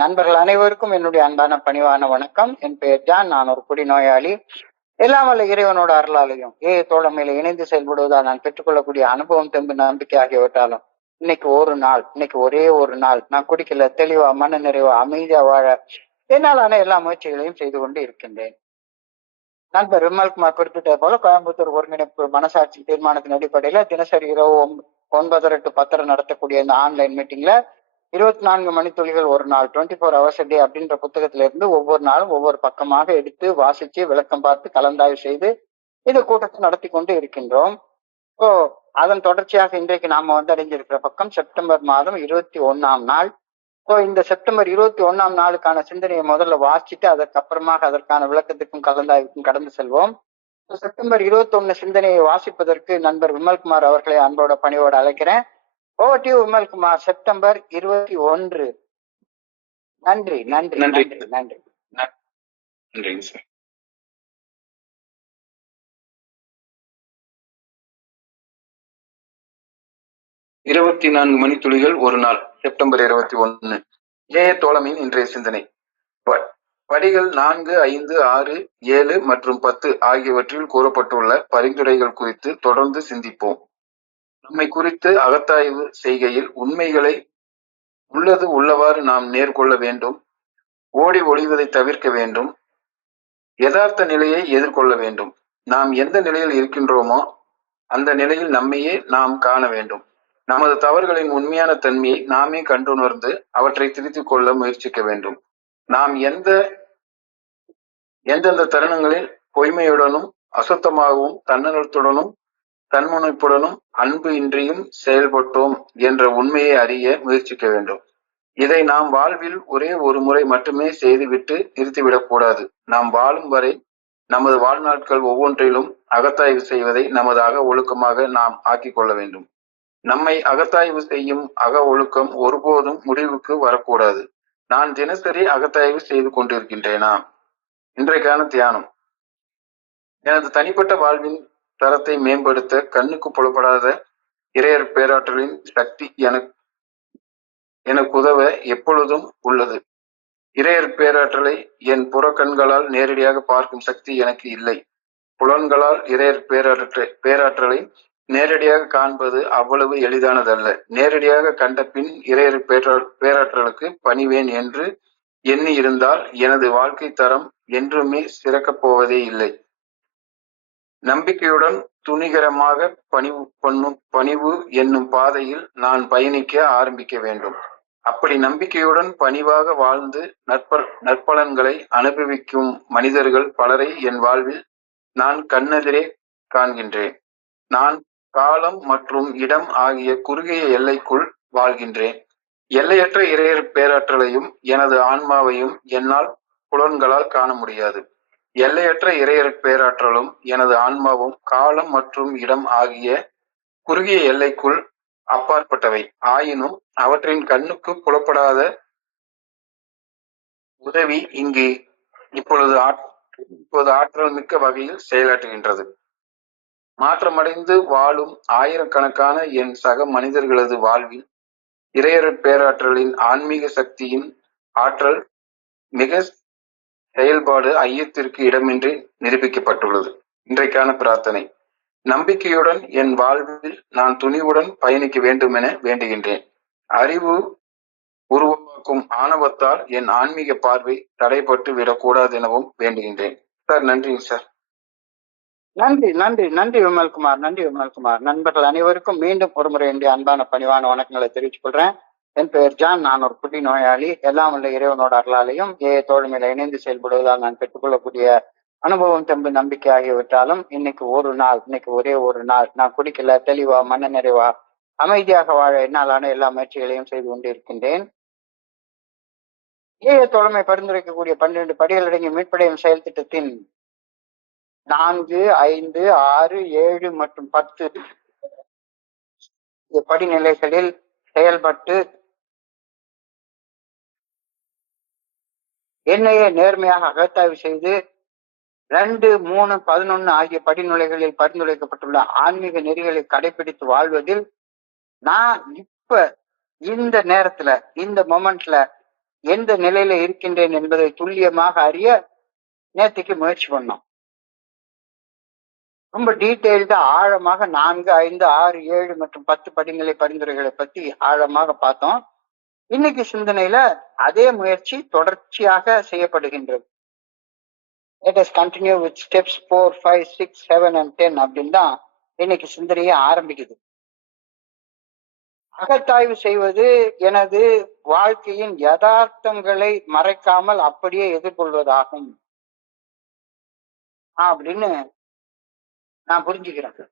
நண்பர்கள் அனைவருக்கும் என்னுடைய அன்பான பணிவான வணக்கம். என் பெயர் ஜான். நான் ஒரு குடிநோயாளி. எல்லாம் வல்ல இறைவனோட அருளாலையும் தோழமையில இணைந்து செயல்படுவதால் நான் பெற்றுக்கொள்ளக்கூடிய அனுபவம், தெம்பு, நம்பிக்கை ஆகியவற்றாலும் இன்னைக்கு ஒரே ஒரு நாள் நான் குடிக்கல, தெளிவா, மன நிறைவா, அமைதியா வாழ என்னாலான எல்லா முயற்சிகளையும் செய்து கொண்டு இருக்கின்றேன். நண்பர் விமல்குமார் குறிப்பிட்டது போல கோயம்புத்தூர் ஒருங்கிணைப்பு மனசாட்சி தீர்மானத்தின் அடிப்படையில தினசரி இரவு 9:30 to 10:30 நடத்தக்கூடிய இந்த ஆன்லைன் மீட்டிங்ல 24 மணித்துளிகள் ஒரு நாள், 24 hours a day அப்படின்ற புத்தகத்தில இருந்து ஒவ்வொரு நாளும் ஒவ்வொரு பக்கமாக எடுத்து வாசிச்சு விளக்கம் பார்த்து கலந்தாய்வு செய்து இந்த கூட்டத்தை நடத்தி கொண்டு இருக்கின்றோம். ஸோ அதன் தொடர்ச்சியாக இன்றைக்கு நாம அடைஞ்சிருக்கிற பக்கம் செப்டம்பர் மாதம் 21ஆம் நாள். ஸோ இந்த செப்டம்பர் 21ஆம் நாளுக்கான சிந்தனையை முதல்ல வாசிச்சுட்டு அதற்கப்புறமாக அதற்கான விளக்கத்துக்கும் கலந்தாய்வுக்கும் கடந்து செல்வோம். செப்டம்பர் 21 சிந்தனையை வாசிப்பதற்கு நண்பர் விமல்குமார் அவர்களை அன்போட பணியோடு அழைக்கிறேன். Over to Vimal Kumar. செப்டம்பர் 21. நன்றி நன்றி நன்றி நன்றி நன்றி சார். இருபத்தி 24 மணித்துளிகள் ஒரு நாள், செப்டம்பர் 21. தோழமையின் இன்றைய சிந்தனை. படிகள் 4, 5, 6, 7 மற்றும் 10 ஆகியவற்றில் கூறப்பட்டுள்ள பரிந்துரைகள் குறித்து தொடர்ந்து சிந்திப்போம். நம்மை குறித்து அகத்தாய்வு செய்கையில் உண்மைகளை உள்ளது உள்ளவாறு நாம் நேர்கொள்ள வேண்டும். ஓடி ஒளிவதை தவிர்க்க வேண்டும். யதார்த்த நிலையை எதிர்கொள்ள வேண்டும். நாம் எந்த நிலையில் இருக்கின்றோமோ அந்த நிலையில் நம்மையே நாம் காண வேண்டும். நமது தவறுகளின் உண்மையான தன்மையை நாமே கண்டுணர்ந்து அவற்றை திருத்திக் கொள்ள முயற்சிக்க வேண்டும். நாம் எந்தெந்த தருணங்களில் பொய்மையுடனும் அசுத்தமாகவும் தன்னலத்துடனும் தன்முனைப்புடனும் அன்பு இன்றியும் செயல்பட்டோம் என்ற உண்மையை அறிய முயற்சிக்க வேண்டும். இதை நாம் வாழ்வில் ஒரே ஒரு முறை மட்டுமே செய்துவிட்டு நிறுத்திவிடக் கூடாது. நாம் வாழும் வரை நமது வாழ்நாட்கள் ஒவ்வொன்றிலும் அகத்தாய்வு செய்வதை நமது அக ஒழுக்கமாக நாம் ஆக்கிக் கொள்ள வேண்டும். நம்மை அகத்தாய்வு செய்யும் அக ஒழுக்கம் ஒருபோதும் முடிவுக்கு வரக்கூடாது. நான் தினசரி அகத்தாய்வு செய்து கொண்டிருக்கின்றேனா? இன்றைக்கான தியானம். எனது தனிப்பட்ட வாழ்வின் தரத்தை மேம்படுத்த கண்ணுக்கு புலப்படாத இறையர் பேராற்றலின் சக்தி எனக்கு உதவ எப்பொழுதும் உள்ளது. இறையர் பேராற்றலை என் புறக்கண்களால் நேரடியாக பார்க்கும் சக்தி எனக்கு இல்லை. புலன்களால் இறையர் பேராற்றலை நேரடியாக காண்பது அவ்வளவு எளிதானதல்ல. நேரடியாக கண்ட பின் இறையர் பேராற்றலுக்கு பணிவேன் என்று எண்ணி இருந்தால் எனது வாழ்க்கை தரம் என்றுமே சிறக்கப் போவதே இல்லை. நம்பிக்கையுடன் துணிகரமாக பணிவு என்னும் பாதையில் நான் பயணிக்க ஆரம்பிக்க வேண்டும். அப்படி நம்பிக்கையுடன் பணிவாக வாழ்ந்து நற்பலன்களை அனுபவிக்கும் மனிதர்கள் பலரை என் வாழ்வில் நான் கண்ணெதிரே காண்கின்றேன். நான் காலம் மற்றும் இடம் ஆகிய குறுகிய எல்லைக்குள் வாழ்கின்றேன். எல்லையற்ற இறையர் பேராற்றலையும் எனது ஆன்மாவையும் என்னால் புலன்களால் காண முடியாது. எல்லையற்ற இறையர் பேராற்றலும் எனது ஆன்மாவும் காலம் மற்றும் இடம் ஆகிய குறுகிய எல்லைக்குள் அப்பாற்பட்டவை. ஆயினும் அவற்றின் கண்ணுக்கு புலப்படாத உதவி இப்பொழுது ஆற்றல் மிக்க வகையில் செயலாற்றுகின்றது. மாற்றமடைந்து வாழும் ஆயிரக்கணக்கான என் சக மனிதர்களது வாழ்வில் இறையர் பேராற்றலின் ஆன்மீக சக்தியின் ஆற்றல் மிக செயல்பாடு ஐயத்திற்கு இடமின்றி நிரூபிக்கப்பட்டுள்ளது. இன்றைக்கான பிரார்த்தனை. நம்பிக்கையுடன் என் வாழ்வில் நான் துணிவுடன் பயணிக்க வேண்டும் என வேண்டுகின்றேன். அறிவு உருவாக்கும் ஆணவத்தால் என் ஆன்மீக பார்வை தடைப்பட்டு விடக்கூடாது எனவும் வேண்டுகின்றேன். சார், நன்றி சார். நன்றி நன்றி நன்றி விமல்குமார். நன்றி விமல்குமார். நண்பர்கள் அனைவருக்கும் மீண்டும் ஒருமுறை என்னுடைய அன்பான பணிவான வணக்கங்களை தெரிவித்துக் கொள்றேன். என் பெயர் ஜான். நான் ஒரு குடி நோயாளி. எல்லாம் உள்ள இறைவனோட அருளாலையும் தோழமையில இணைந்து செயல்படுவதால் நான் பெற்றுக்கொள்ளக்கூடிய அனுபவம், தெம்பு, நம்பிக்கை ஆகியவற்றாலும் இன்னைக்கு ஒரே ஒரு நாள் நான் குடிக்கல, தெளிவா, மன நிறைவா, அமைதியாக வாழ என்னாலான எல்லா முயற்சிகளையும் செய்து கொண்டு இருக்கின்றேன். தோழமை பரிந்துரைக்கக்கூடிய 12 படிகள் அடங்கிய மீட்படையும் செயல் திட்டத்தின் 4, 5, 6, 7 மற்றும் 10 படிநிலைகளில் செயல்பட்டு என்னையே நேர்மையாக அகத்தாய்வு செய்து 2, 3, 11 ஆகிய படிநிலைகளில் பரிந்துரைக்கப்பட்டுள்ள ஆன்மீக நெறிகளை கடைபிடித்து வாழ்வதில் நான் இப்ப இந்த நேரத்துல இந்த மொமெண்ட்ல எந்த நிலையில இருக்கின்றேன் என்பதை துல்லியமாக அறிய நேற்றுக்கு முயற்சி பண்ணோம். ரொம்ப டீட்டெயில்டா ஆழமாக 4, 5, 6, 7 மற்றும் 10 படிநிலை பரிந்துரைகளை பத்தி ஆழமாக பார்த்தோம். இன்னைக்கு சிந்தனையில அதே முயற்சி தொடர்ச்சியாக செய்யப்படுகின்றது. Let us continue with steps 4, 5, 6, 7 and 10 அப்படின்னு தான் இன்னைக்கு சிந்தனையே ஆரம்பிக்குது. அகத்தாய்வு செய்வது எனது வாழ்க்கையின் யதார்த்தங்களை மறைக்காமல் அப்படியே எதிர்கொள்வதாகும் அப்படின்னு நான் புரிஞ்சுக்கிறேன்.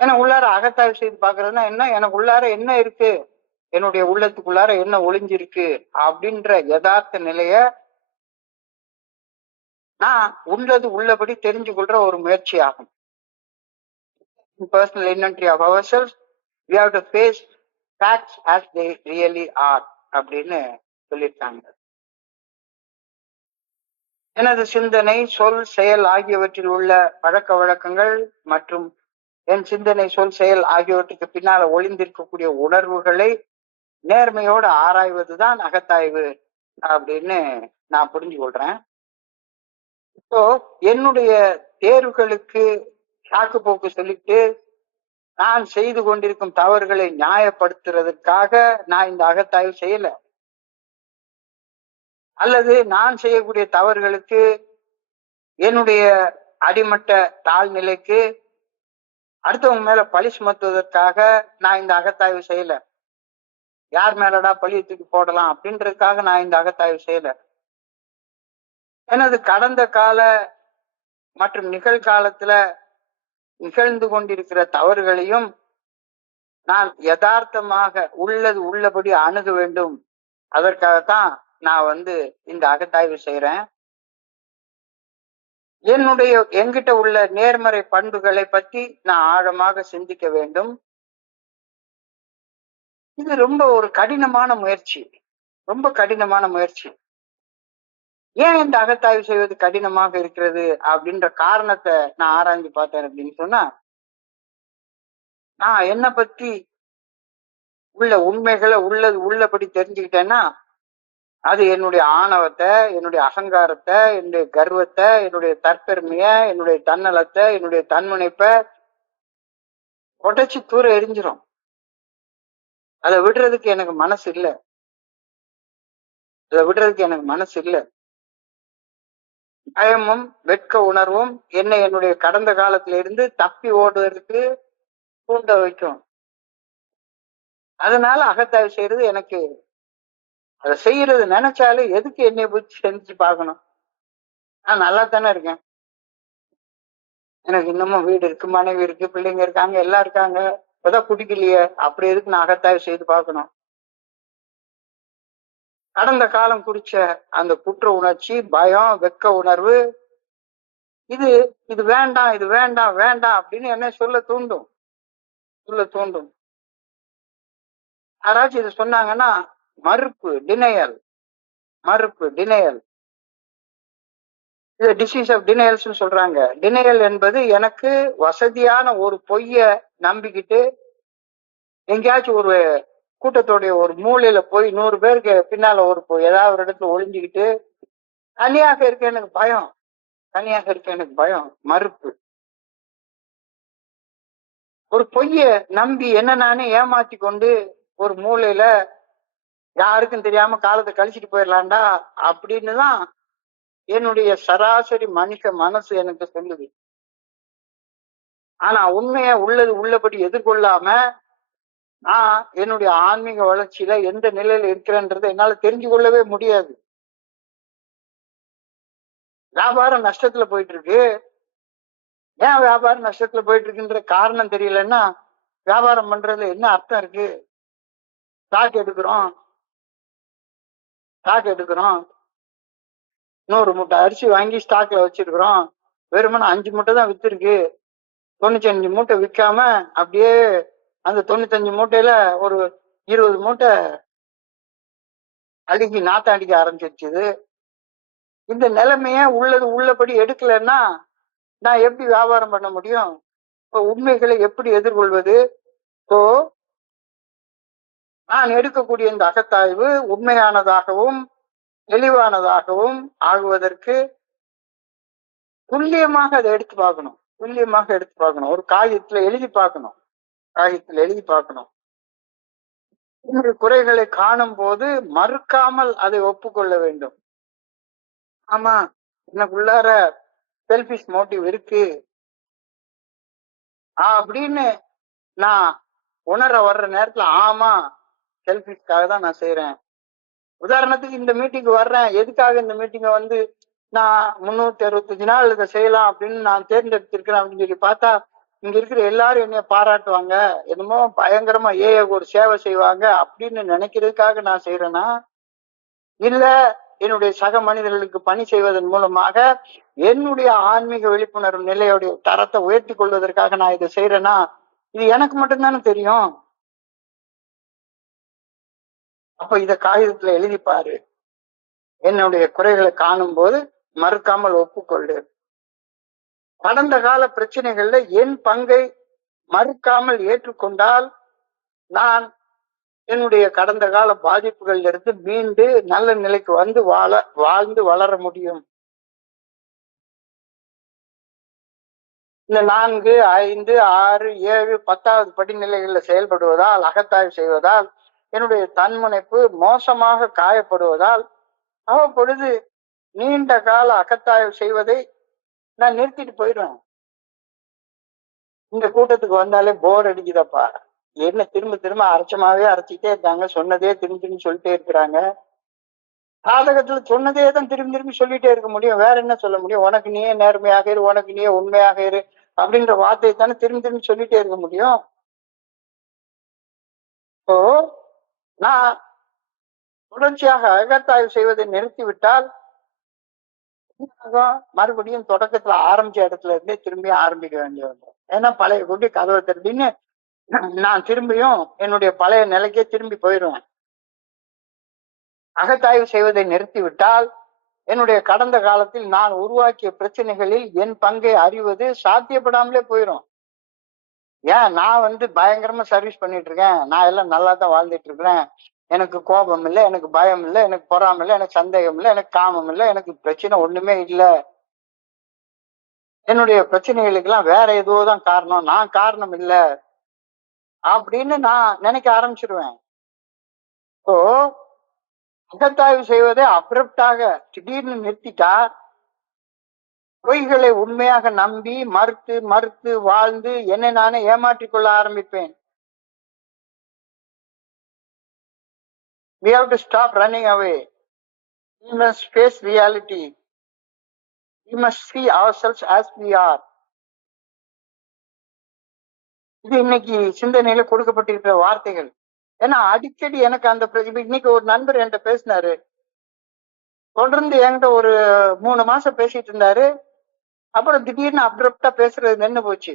ஏன்னா உள்ளார அகத்தாய்வு செய்து பாக்குறதுன்னா என்ன, எனக்கு உள்ளார என்ன இருக்கு, என்னுடைய உள்ளத்துக்குள்ளார என்ன ஒளிஞ்சிருக்கு அப்படின்ற யதார்த்த நிலைய நான் உள்ளபடி தெரிஞ்சு கொள்ற ஒரு முயற்சி ஆகும். Personal inventory of ourselves, we have to face facts as they really are அப்படின்னு சொல்லியிருக்காங்க. எனது சிந்தனை, சொல், செயல் ஆகியவற்றில் உள்ள பழக்க வழக்கங்கள் மற்றும் என் சிந்தனை, சொல், செயல் ஆகியவற்றுக்கு பின்னால ஒளிந்திருக்கக்கூடிய உணர்வுகளை நேர்மையோடு ஆராய்வதுதான் அகத்தாய்வு அப்படின்னு நான் புரிஞ்சு கொள்றேன். இப்போ என்னுடைய தேர்வுகளுக்கு சாக்கு போக்கு சொல்லிட்டு நான் செய்து கொண்டிருக்கும் தவறுகளை நியாயப்படுத்துறதுக்காக நான் இந்த அகத்தாய்வு செய்யல, அல்லது நான் செய்யக்கூடிய தவறுகளுக்கு என்னுடைய அடிமட்ட தாழ்நிலைக்கு அடுத்தவங்க மேல பழி சுமத்துவதற்காக நான் இந்த அகத்தாய்வு செய்யல. யார் மேலடா பழியை தூக்கி போடலாம் அப்படின்றதுக்காக நான் இந்த அகத்தாய்வு செய்யல. எனது கடந்த கால மற்றும் நிகழ்காலத்துல நிகழ்ந்து கொண்டிருக்கிற தவறுகளையும் நான் யதார்த்தமாக உள்ளபடி அணுக வேண்டும். அதற்காகத்தான் நான் இந்த அகத்தாய்வு செய்யறேன். என்கிட்ட உள்ள நேர்மறை பண்புகளை பற்றி நான் ஆழமாக சிந்திக்க வேண்டும். இது ரொம்ப ஒரு கடினமான முயற்சி, ரொம்ப கடினமான முயற்சி. ஏன் இந்த அகத்தாய்வு செய்வது கடினமாக இருக்கிறது அப்படின்ற காரணத்தை நான் ஆராய்ந்து பார்த்தேன் அப்படின்னு சொன்னா, நான் என்னை பத்தி உள்ள உண்மைகளை உள்ளபடி தெரிஞ்சுக்கிட்டேன்னா அது என்னுடைய ஆணவத்தை, என்னுடைய அகங்காரத்தை, என்னுடைய கர்வத்தை, என்னுடைய தற்பெருமைய, என்னுடைய தன்னலத்தை, என்னுடைய தன்முனைப்பை உடைச்சு தூர எரிஞ்சிரும். அதை விடுறதுக்கு எனக்கு மனசு இல்லை, பயமும் வெட்க உணர்வும் என்னுடைய கடந்த காலத்துல இருந்து தப்பி ஓடுவதற்கு தூண்ட வைக்கும். அதனால அகத்தாய்வு செய்யறது எனக்கு, அதை செய்யறது நினைச்சாலே எதுக்கு என்னை போய் செஞ்சு பார்க்கணும், நான் நல்லா தானே இருக்கேன், எனக்கு இன்னமும் வீடு இருக்கு, மனைவி இருக்கு, பிள்ளைங்க இருக்காங்க, எல்லாம் இருக்காங்க, இப்பதான் குடிக்கலையே, அப்படி எதுக்கு நான் அகத்தாய்வு செய்து பார்க்கணும். கடந்த காலம் குறிச்ச அந்த குற்ற உணர்ச்சி, பயம், வெட்க உணர்வு, இது வேண்டாம், இது வேண்டாம் வேண்டாம் அப்படின்னு என்ன சொல்ல தூண்டும். யாராச்சும் இது சொன்னாங்கன்னா டினையல் இது டிசீஸ் ஆஃப் டினையல்ஸ் சொல்றாங்க. டினையல் என்பது எனக்கு வசதியான ஒரு பொய்ய நம்பிக்கிட்டு எங்கேயாச்சும் ஒரு கூட்டத்தோடைய ஒரு மூலையில போய் 100 பேருக்கு பின்னால ஏதாவது ஒரு இடத்துல ஒளிஞ்சுக்கிட்டு தனியாக இருக்க எனக்கு பயம், மறுப்பு. ஒரு பொய்ய நம்பி என்ன நானே ஏமாத்தி கொண்டு ஒரு மூலையில யாருக்கும் தெரியாம காலத்தை கழிச்சிட்டு போயிடலாண்டா அப்படின்னு தான் என்னுடைய சராசரி மனுஷ மனசு எனக்கு சொல்லுது. ஆனா உண்மைய உள்ளபடி எதிர்கொள்ளாம நான் என்னுடைய ஆன்மீக வளர்ச்சியில எந்த நிலையில இருக்கிறேன்றதை என்னால தெரிஞ்சு கொள்ளவே முடியாது. வியாபாரம் நஷ்டத்துல போயிட்டு இருக்கு. ஏன் வியாபாரம் நஷ்டத்துல போயிட்டு இருக்குன்ற காரணம் தெரியலன்னா வியாபாரம் பண்றதுல என்ன அர்த்தம் இருக்கு? ஸ்டாக் எடுக்கிறோம் 100 மூட்டை அரிசி வாங்கி ஸ்டாக்ல வச்சிருக்கிறோம், வெறுமனே 5 மூட்டை தான் வித்துருக்கு. 95 மூட்டை விற்காம அப்படியே அந்த 95 மூட்டையில ஒரு 20 மூட்டை நாத்தம் அடிக்க ஆரம்பிச்சிருச்சுது. இந்த நிலைமைய உள்ளபடி எடுக்கலன்னா நான் எப்படி வியாபாரம் பண்ண முடியும்? இப்போ உண்மைகளை எப்படி எதிர்கொள்வது? ஸோ நான் எடுக்கக்கூடிய இந்த அகத்தாய்வு உண்மையானதாகவும் தெளிவானதாகவும் ஆகுவதற்கு துல்லியமாக அதை எடுத்து பார்க்கணும். துல்லியமாக எடுத்து பார்க்கணும். ஒரு காகிதத்துல எழுதி பார்க்கணும். காகிதத்தில் எழுதி பார்க்கணும். குறைகளை காணும் போது மறுக்காமல் அதை ஒப்புக்கொள்ள வேண்டும். ஆமா, எனக்குள்ளார செல்பிஷ் மோட்டிவ் இருக்கு அப்படின்னு நான் உணர வர்ற நேரத்துல, ஆமா செல்பிஷ்காக தான் நான் செய்யறேன். உதாரணத்துக்கு இந்த மீட்டிங் வர்றேன், எதுக்காக இந்த மீட்டிங்க வந்து நான் 365 நாள் இதை செய்யலாம் அப்படின்னு நான் தேர்ந்தெடுத்திருக்கிறேன் அப்படின்னு சொல்லி பார்த்தா, இங்க இருக்கிற எல்லாரும் என்னைய பாராட்டுவாங்க, என்னமோ பயங்கரமா ஒரு சேவை செய்வாங்க அப்படின்னு நினைக்கிறதுக்காக நான் செய்யறேன்னா, இல்ல என்னுடைய சக மனிதர்களுக்கு பணி செய்வதன் மூலமாக என்னுடைய ஆன்மீக விழிப்புணர்வு நிலையுடைய தரத்தை உயர்த்தி கொள்வதற்காக நான் இதை செய்யறேன்னா, இது எனக்கு மட்டும்தானே தெரியும். அப்ப இத காகிதத்துல எழுதிப்பாரு. என்னுடைய குறைகளை காணும் போது மறுக்காமல் ஒப்புக்கொள்ளு. கடந்த கால பிரச்சனைகள்ல என் பங்கை மறுக்காமல் ஏற்றுக்கொண்டால் நான் என்னுடைய கடந்த கால பாதிப்புகள்ல இருந்து மீண்டு நல்ல நிலைக்கு வந்து வாழ்ந்து வளர முடியும். இந்த 4, 5, 6, 7, 10வது படிநிலைகள்ல செயல்படுவதால், அகத்தாய்வு செய்வதால் என்னுடைய தன்முனைப்பு மோசமாக காயப்படுவதால் அவ்வப்பொழுது நீண்ட கால அகத்தாய்வு செய்வதை நான் நிறுத்திட்டு போயிடுவேன். இந்த கூட்டத்துக்கு வந்தாலே போர் அடிக்குதப்பா, என்ன திரும்ப திரும்ப அரைச்சமாவே அரைச்சிட்டே இருக்காங்க, சொன்னதே திரும்பி திரும்பி சொல்லிட்டே இருக்கிறாங்க. சாதகத்துல சொன்னதே தான் திரும்பி திரும்பி சொல்லிட்டே இருக்க முடியும், வேற என்ன சொல்ல முடியும்? உனக்கு நீயே நேர்மையாக இரு, உனக்கு நீயே உண்மையாக இரு அப்படின்ற வார்த்தையை தானே திரும்பி திரும்பி சொல்லிட்டே இருக்க முடியும். இப்போ நான் தொடர்ச்சியாக அகத்தாய்வு செய்வதை நிறுத்திவிட்டால் மறுபடியும் தொடக்கத்துல ஆரம்பிச்ச இடத்துல இருந்தே திரும்பி ஆரம்பிக்க வேண்டிய வரும். ஏன்னா பழைய குட்டி கதவை திரும்பின்னு நான் திரும்பியும் என்னுடைய பழைய நிலைக்கே திரும்பி போயிடுவேன். அகத்தாய்வு செய்வதை நிறுத்திவிட்டால் என்னுடைய கடந்த காலத்தில் நான் உருவாக்கிய பிரச்சனைகளில் என் பங்கை அறிவது சாத்தியப்படாமலே போயிடும். ஏன் நான் வந்து பயங்கரமா சர்வீஸ் பண்ணிட்டு இருக்கேன், நான் எல்லாம் நல்லா தான் வாழ்ந்துட்டு இருக்கிறேன், எனக்கு கோபம் இல்லை, எனக்கு பயம் இல்லை, எனக்கு பொறாம இல்லை, எனக்கு சந்தேகம் இல்லை, எனக்கு காமம் இல்லை, எனக்கு பிரச்சனை ஒண்ணுமே இல்லை, என்னுடைய பிரச்சனைகளுக்கெல்லாம் வேற ஏதோ தான் காரணம், நான் காரணம் இல்லை அப்படின்னு நான் நினைக்க ஆரம்பிச்சிருவேன். இப்போ அகத்தாய்வு செய்வதை அப்ரப்டாக திடீர்னு நிறுத்திட்டா பொய்களை உண்மையாக நம்பி மறுத்து மறுத்து வாழ்ந்து என்னை நானே ஏமாற்றிக் கொள்ள ஆரம்பிப்பேன். We have to stop running away. We must face reality. We must see ourselves as we are. இது இன்னைக்கு சிந்தனையில கொடுக்கப்பட்டிருக்கிற வார்த்தைகள். ஏன்னா அடிக்கடி எனக்கு அந்த இன்னைக்கு ஒரு நண்பர் என்கிட்ட பேசினாரு, தொடர்ந்து என்கிட்ட ஒரு 3 மாசம் பேசிட்டு இருந்தாரு. அப்புறம் திடீர்னு அப்ரப்டா பேசுறது நின்று போச்சு.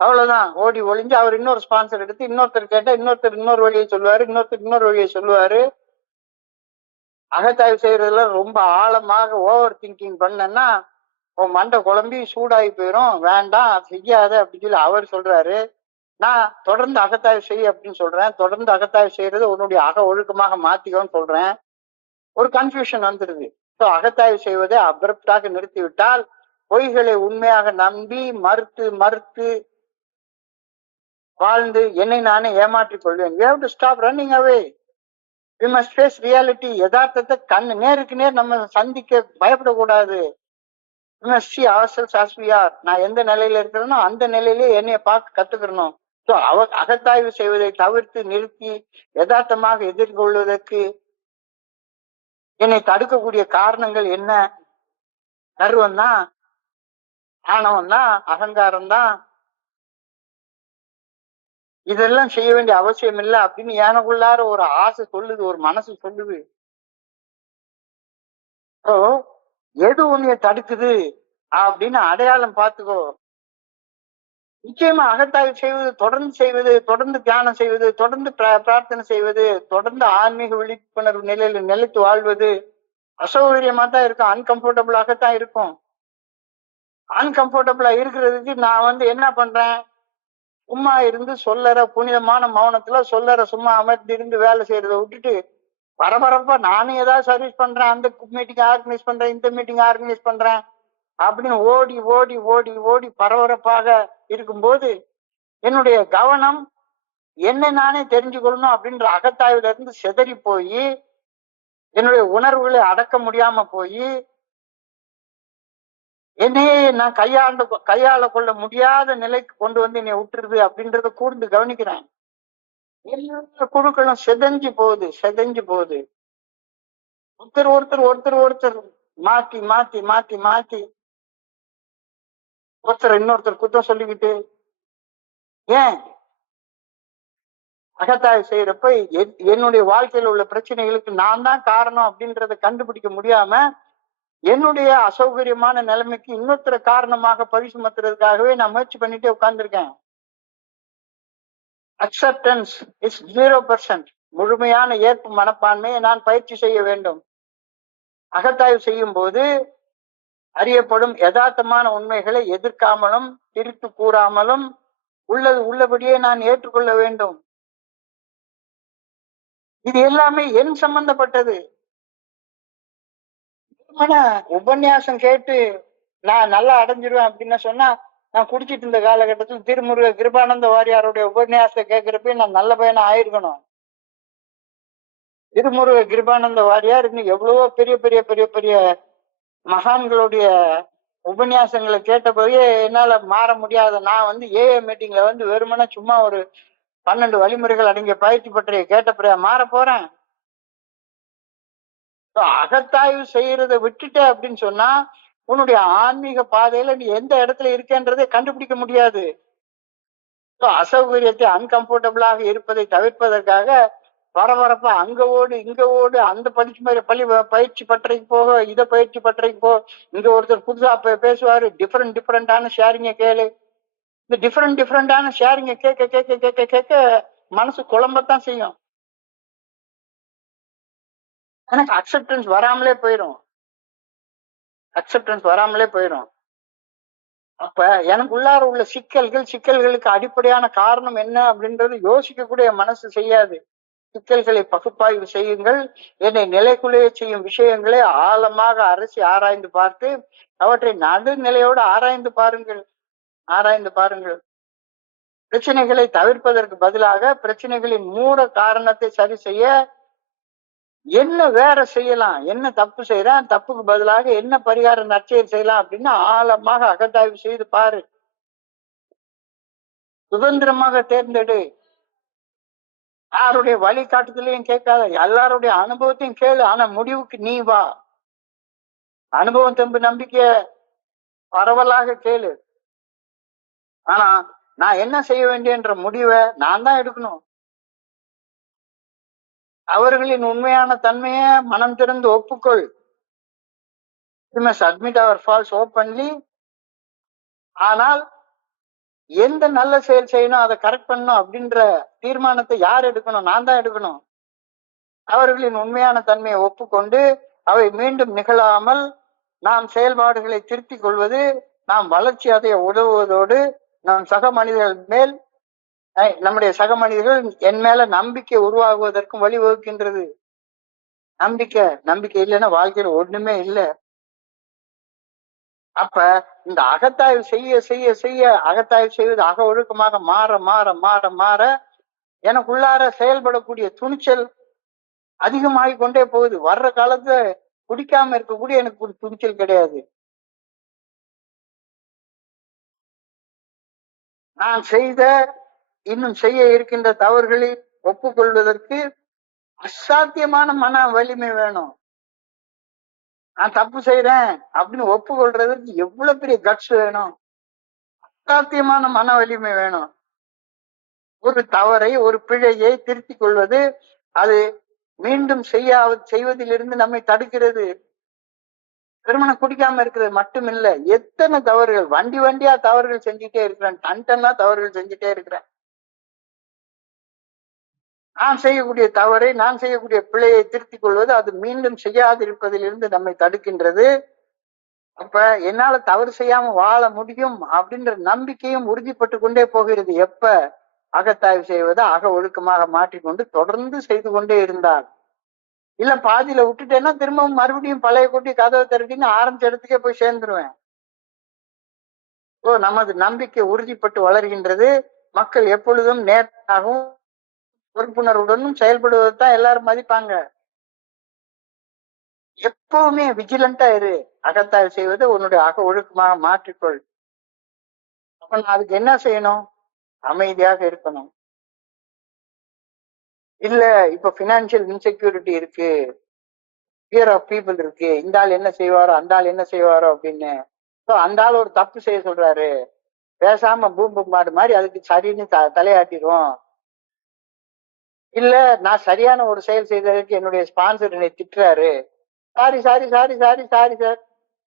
அவ்வளவுதான், ஓடி ஒளிஞ்சு அவர் இன்னொரு ஸ்பான்சர் எடுத்து இன்னொருத்தர் கேட்டா இன்னொருத்தர் இன்னொரு வழியை சொல்லுவாரு, இன்னொருத்தர் இன்னொரு வழியை சொல்லுவாரு. அகத்தாய்வு செய்யறதுல ரொம்ப ஆழமாக ஓவர் திங்கிங் பண்ணன்னா உன் மண்டை குழம்பி சூடாகி போயிடும், வேண்டாம் செய்யாத அப்படின்னு சொல்லி அவர் சொல்றாரு. நான் தொடர்ந்து அகத்தாய்வு செய்ய அப்படின்னு சொல்றேன், தொடர்ந்து அகத்தாய்வு செய்யறது உன்னுடைய அக ஒழுக்கமாக மாத்திக்கோன்னு சொல்றேன். ஒரு கன்ஃபியூஷன் வந்துருது. ஸோ அகத்தாய்வு செய்வதை அப்ரப்டாக நிறுத்திவிட்டால் பொய்களை உண்மையாக நம்பி மறுத்து மறுத்து வாழ்ந்து என்னை நானே ஏமாற்றிக் கொள்வேன். We have to stop running away. We must face reality. யதார்த்தத்தை நேருக்கு நேர் நம்ம சந்திக்க பயப்படக்கூடாது. We must see ourselves as we are. நான் எந்த நிலையில இருக்கிறேனோ அந்த நிலையிலே என்னைய பார்க்க கத்துக்கணும். ஸோ அகத்தாய்வு செய்வதை தவிர்த்து நிறுத்தி யதார்த்தமாக எதிர்கொள்வதற்கு என்னை தடுக்கக்கூடிய காரணங்கள் என்ன? கர்வம் தான், ஆணவம் தான், அகங்காரம் தான். இதெல்லாம் செய்ய வேண்டிய அவசியம் இல்லை அப்படின்னு எனக்குள்ளார ஒரு ஆசை சொல்லுது, ஒரு மனசு சொல்லுது. எது உன்னைய தடுக்குது அப்படின்னு அடையாளம் பார்த்துக்கோ. நிச்சயமா அகத்தாய்வு செய்வது, தொடர்ந்து தியானம் செய்வது, தொடர்ந்து பிரார்த்தனை செய்வது, தொடர்ந்து ஆன்மீக விழிப்புணர்வு நிலையில நிலைத்து வாழ்வது அசௌகரியமா தான் இருக்கும், அன்கம்ஃபர்டபுளாகத்தான் இருக்கும். அன்கம்ஃபர்டபுளா இருக்கிறதுக்கு நான் என்ன பண்றேன், சும்மா இருந்து சொல்லற புனிதமான மௌனத்துல சொல்லற சும்மா அமர்ந்து இருந்து வேலை செய்யறதை விட்டுட்டு பரபரப்பா நானும் ஏதாவது சர்வீஸ் பண்றேன், அந்த மீட்டிங் ஆர்கனைஸ் பண்றேன், இந்த மீட்டிங் ஆர்கனைஸ் பண்றேன் அப்படின்னு ஓடி ஓடி ஓடி ஓடி பரபரப்பாக இருக்கும்போது என்னுடைய கவனம் என்ன நானே தெரிஞ்சுக்கொள்ளணும் அப்படின்ற அகத்தாய்வுல இருந்து சிதறி போய் என்னுடைய உணர்வுகளை அடக்க முடியாம போய் என்னையே நான் கையாள கொள்ள முடியாத நிலைக்கு கொண்டு வந்து என்னை விட்டுருது அப்படின்றத கூர்ந்து கவனிக்கிறேன். எல்லா குழுக்களும் செதஞ்சு போகுது. ஒருத்தர் ஒருத்தர் ஒருத்தர் ஒருத்தர் மாத்தி மாத்தி மாத்தி மாத்தி ஒருத்தர் இன்னொருத்தர் குத்தம் சொல்லிக்கிட்டு ஏன் அகத்தாய்வு செய்யறப்ப என்னுடைய வாழ்க்கையில உள்ள பிரச்சனைகளுக்கு நான் தான் காரணம் அப்படின்றத கண்டுபிடிக்க முடியாம என்னுடைய அசௌகரியமான நிலைமைக்கு இன்னொருத்தர காரணமாக பழி சுமத்துறதுக்காகவே நான் முயற்சி பண்ணிட்டே உட்கார்ந்துருக்கேன். Acceptance is 0%. முழுமையான ஏற்பு மனப்பான்மையை நான் பயிற்சி செய்ய வேண்டும். அகத்தாய்வு செய்யும் போது அறியப்படும் யதார்த்தமான உண்மைகளை எதிர்க்காமலும் திரித்து கூறாமலும் உள்ளது உள்ளபடியே நான் ஏற்றுக்கொள்ள வேண்டும். இது எல்லாமே என் சம்பந்தப்பட்டது. உபன்யாசம் கேட்டு நான் நல்லா அடைஞ்சிருவேன் அப்படின்னு சொன்னா, நான் குடிச்சிட்டு இருந்த காலகட்டத்தில் திருமுருக கிருபானந்த வாரியாருடைய உபன்யாசத்தை கேட்கிறப்ப நான் நல்ல பையனா ஆயிருக்கணும். திருமுருக கிருபானந்த வாரியார் இன்னும் எவ்வளவோ பெரிய பெரிய பெரிய பெரிய மகான்களுடைய உபன்யாசங்களை கேட்டபோதே என்னால மாற முடியாத நான் ஏஏ மீட்டிங்ல வெறுமனே சும்மா ஒரு 12 வழிமுறைகள் அடங்கிய பயிற்சி பற்றிய கேட்ட மாற போறேன். அகத்தாய்வு செய்யறத விட்டுட்ட அப்படின்னு சொன்னா உன்னுடைய ஆன்மீக பாதையில நீ எந்த இடத்துல இருக்கன்றதை கண்டுபிடிக்க முடியாது. அசௌகரியத்தை அன்கம்ஃபர்டபுளாக இருப்பதை தவிர்ப்பதற்காக பரபரப்பா அங்க ஓடு இங்க ஓடு, அந்த பயிற்சி பற்றைக்கு போக, இத பயிற்சி பற்றைக்கு போ. இங்க ஒருத்தர் புதுசா பேசுவாரு, டிஃபரெண்டான ஷேரிங்க கேளு. இந்த டிஃபரெண்டான ஷேரிங்க கேட்க கேட்க கேட்க கேட்க மனசு குழம்பத்தான் செய்யும். எனக்கு அக்செப்டன்ஸ் வராமலே போயிடும். அப்ப எனக்கு உள்ளார உள்ள சிக்கல்களுக்கு அடிப்படையான காரணம் என்ன அப்படின்றது யோசிக்கக்கூடிய மனசு செய்யாது. சிக்கல்களை பகுப்பாய்வு செய்யுங்கள். என்னை நிலைக்குள்ளேயே செய்யும் விஷயங்களை ஆழமாக அரசி ஆராய்ந்து பார்த்து அவற்றை நடுநிலையோடு ஆராய்ந்து பாருங்கள். பிரச்சனைகளை தவிர்ப்பதற்கு பதிலாக பிரச்சனைகளின் மூல காரணத்தை சரி செய்ய என்ன வேற செய்யலாம், என்ன தப்பு செய்யறேன், தப்புக்கு பதிலாக என்ன பரிகார நற்செயல் செய்யலாம் அப்படின்னு ஆழமாக அகத்தாய்வு செய்து பாரு. சுதந்திரமாக தேர்ந்தெடு. யாருடைய வழிகாட்டுதலையும் கேட்காத, எல்லாருடைய அனுபவத்தையும் கேளு. ஆனா முடிவுக்கு நீ வா. அனுபவம் தெம்பு நம்பிக்கைய பரவலாக கேளு. ஆனா நான் என்ன செய்ய வேண்டியன்ற முடிவை நான் தான் எடுக்கணும். அவர்களின் உண்மையான தன்மையை மனம் திறந்து ஒப்புக்கொள். We must admit our faults openly. ஆனால் எந்த நல்ல செயல் செய்யணும், அதை கரெக்ட் பண்ணணும் அப்படின்ற தீர்மானத்தை யார் எடுக்கணும்? நான் தான் எடுக்கணும். அவர்களின் உண்மையான தன்மையை ஒப்புக்கொண்டு அவை மீண்டும் நிகழாமல் நாம் செயல்பாடுகளை திருத்திக் கொள்வது, நாம் வளர்ச்சி அடைய உதவுவதோடு நம்முடைய சக மனிதர்கள் என் மேல நம்பிக்கை உருவாகுவதற்கும் வழிவகுக்கின்றது. நம்பிக்கை இல்லைன்னா வாழ்க்கையில ஒண்ணுமே இல்லை. அப்ப இந்த அகத்தாய்வு செய்ய அகத்தாய்வு செய்வது அக ஒழுக்கமாக மாற மாற மாற மாற எனக்குள்ளார செயல்படக்கூடிய துணிச்சல் அதிகமாகி கொண்டே போகுது. வர்ற காலத்துல குடிக்காம இருக்கக்கூடிய எனக்கு ஒரு துணிச்சல் கிடையாது. நான் இன்னும் செய்ய இருக்கின்ற தவறுகளை ஒப்புக்கொள்வதற்கு அசாத்தியமான மன வலிமை வேணும். நான் தப்பு செய்யறேன் அப்படின்னு ஒப்புக்கொள்றதுக்கு எவ்வளவு பெரிய கட்ஸ் வேணும், அசாத்தியமான மன வலிமை வேணும். ஒரு தவறை, ஒரு பிழையை திருத்திக் கொள்வது, அது மீண்டும் செய்வதிலிருந்து நம்மை தடுக்கிறது. திருமணம் குடிக்காம இருக்கிறது மட்டும் இல்ல, எத்தனை தவறுகள், வண்டியா தவறுகள் செஞ்சுட்டே இருக்கிறேன், டன்னா தவறுகள் செஞ்சுட்டே இருக்கிறேன். நான் செய்யக்கூடிய பிழையை திருத்திக் கொள்வது, அது மீண்டும் செய்யாதிருப்பதிலிருந்து நம்மை தடுக்கின்றது. அப்ப என்னால தவறு செய்யாம வாழ முடியும் அப்படின்ற நம்பிக்கையும் உறுதிப்பட்டு கொண்டே போகிறது. எப்ப அகத்தாய்வு செய்வதை அக ஒழுக்கமாக மாற்றிக்கொண்டு தொடர்ந்து செய்து கொண்டே இருந்தால். இல்ல பாதியில விட்டுட்டேன்னா திரும்பவும் மறுபடியும் பழைய குட்டி கதவை திறட்டின்னு ஆரம்பிச்ச இடத்துக்கே போய் சேர்ந்துருவேன். நமது நம்பிக்கை உறுதிப்பட்டு வளர்கின்றது. மக்கள் எப்பொழுதும் நேர்மையாகவும் பொறுப்புணர்வுடனும் செயல்படுவதைத்தான் எல்லாரும் மதிப்பாங்க. எப்பவுமே விஜிலண்டா இரு. அகத்தாய்வு செய்வது உன்னுடைய அக ஒழுக்கமாக மாற்றிக்கொள். அப்ப நான் அதுக்கு என்ன செய்யணும்? அமைதியாக இருக்கணும். இல்ல இப்ப பினான்சியல் இன்செக்யூரிட்டி இருக்கு, ஃபியர் ஆஃப் பீப்புள் இருக்கு, இந்த ஆள் என்ன செய்வாரோ அந்த ஆள் என்ன செய்வாரோ அப்படின்னு. அந்த ஆள் ஒரு தப்பு செய்ய சொல்றாரு, பேசாம பூம்பு மாடு மாதிரி அதுக்கு சரின்னு தலையாட்டிடுவோம். இல்ல நான் சரியான ஒரு செயல் செய்ததற்கு என்னுடைய ஸ்பான்சர் என்னை திட்டுறாரு, sorry sorry sorry sorry sorry sir,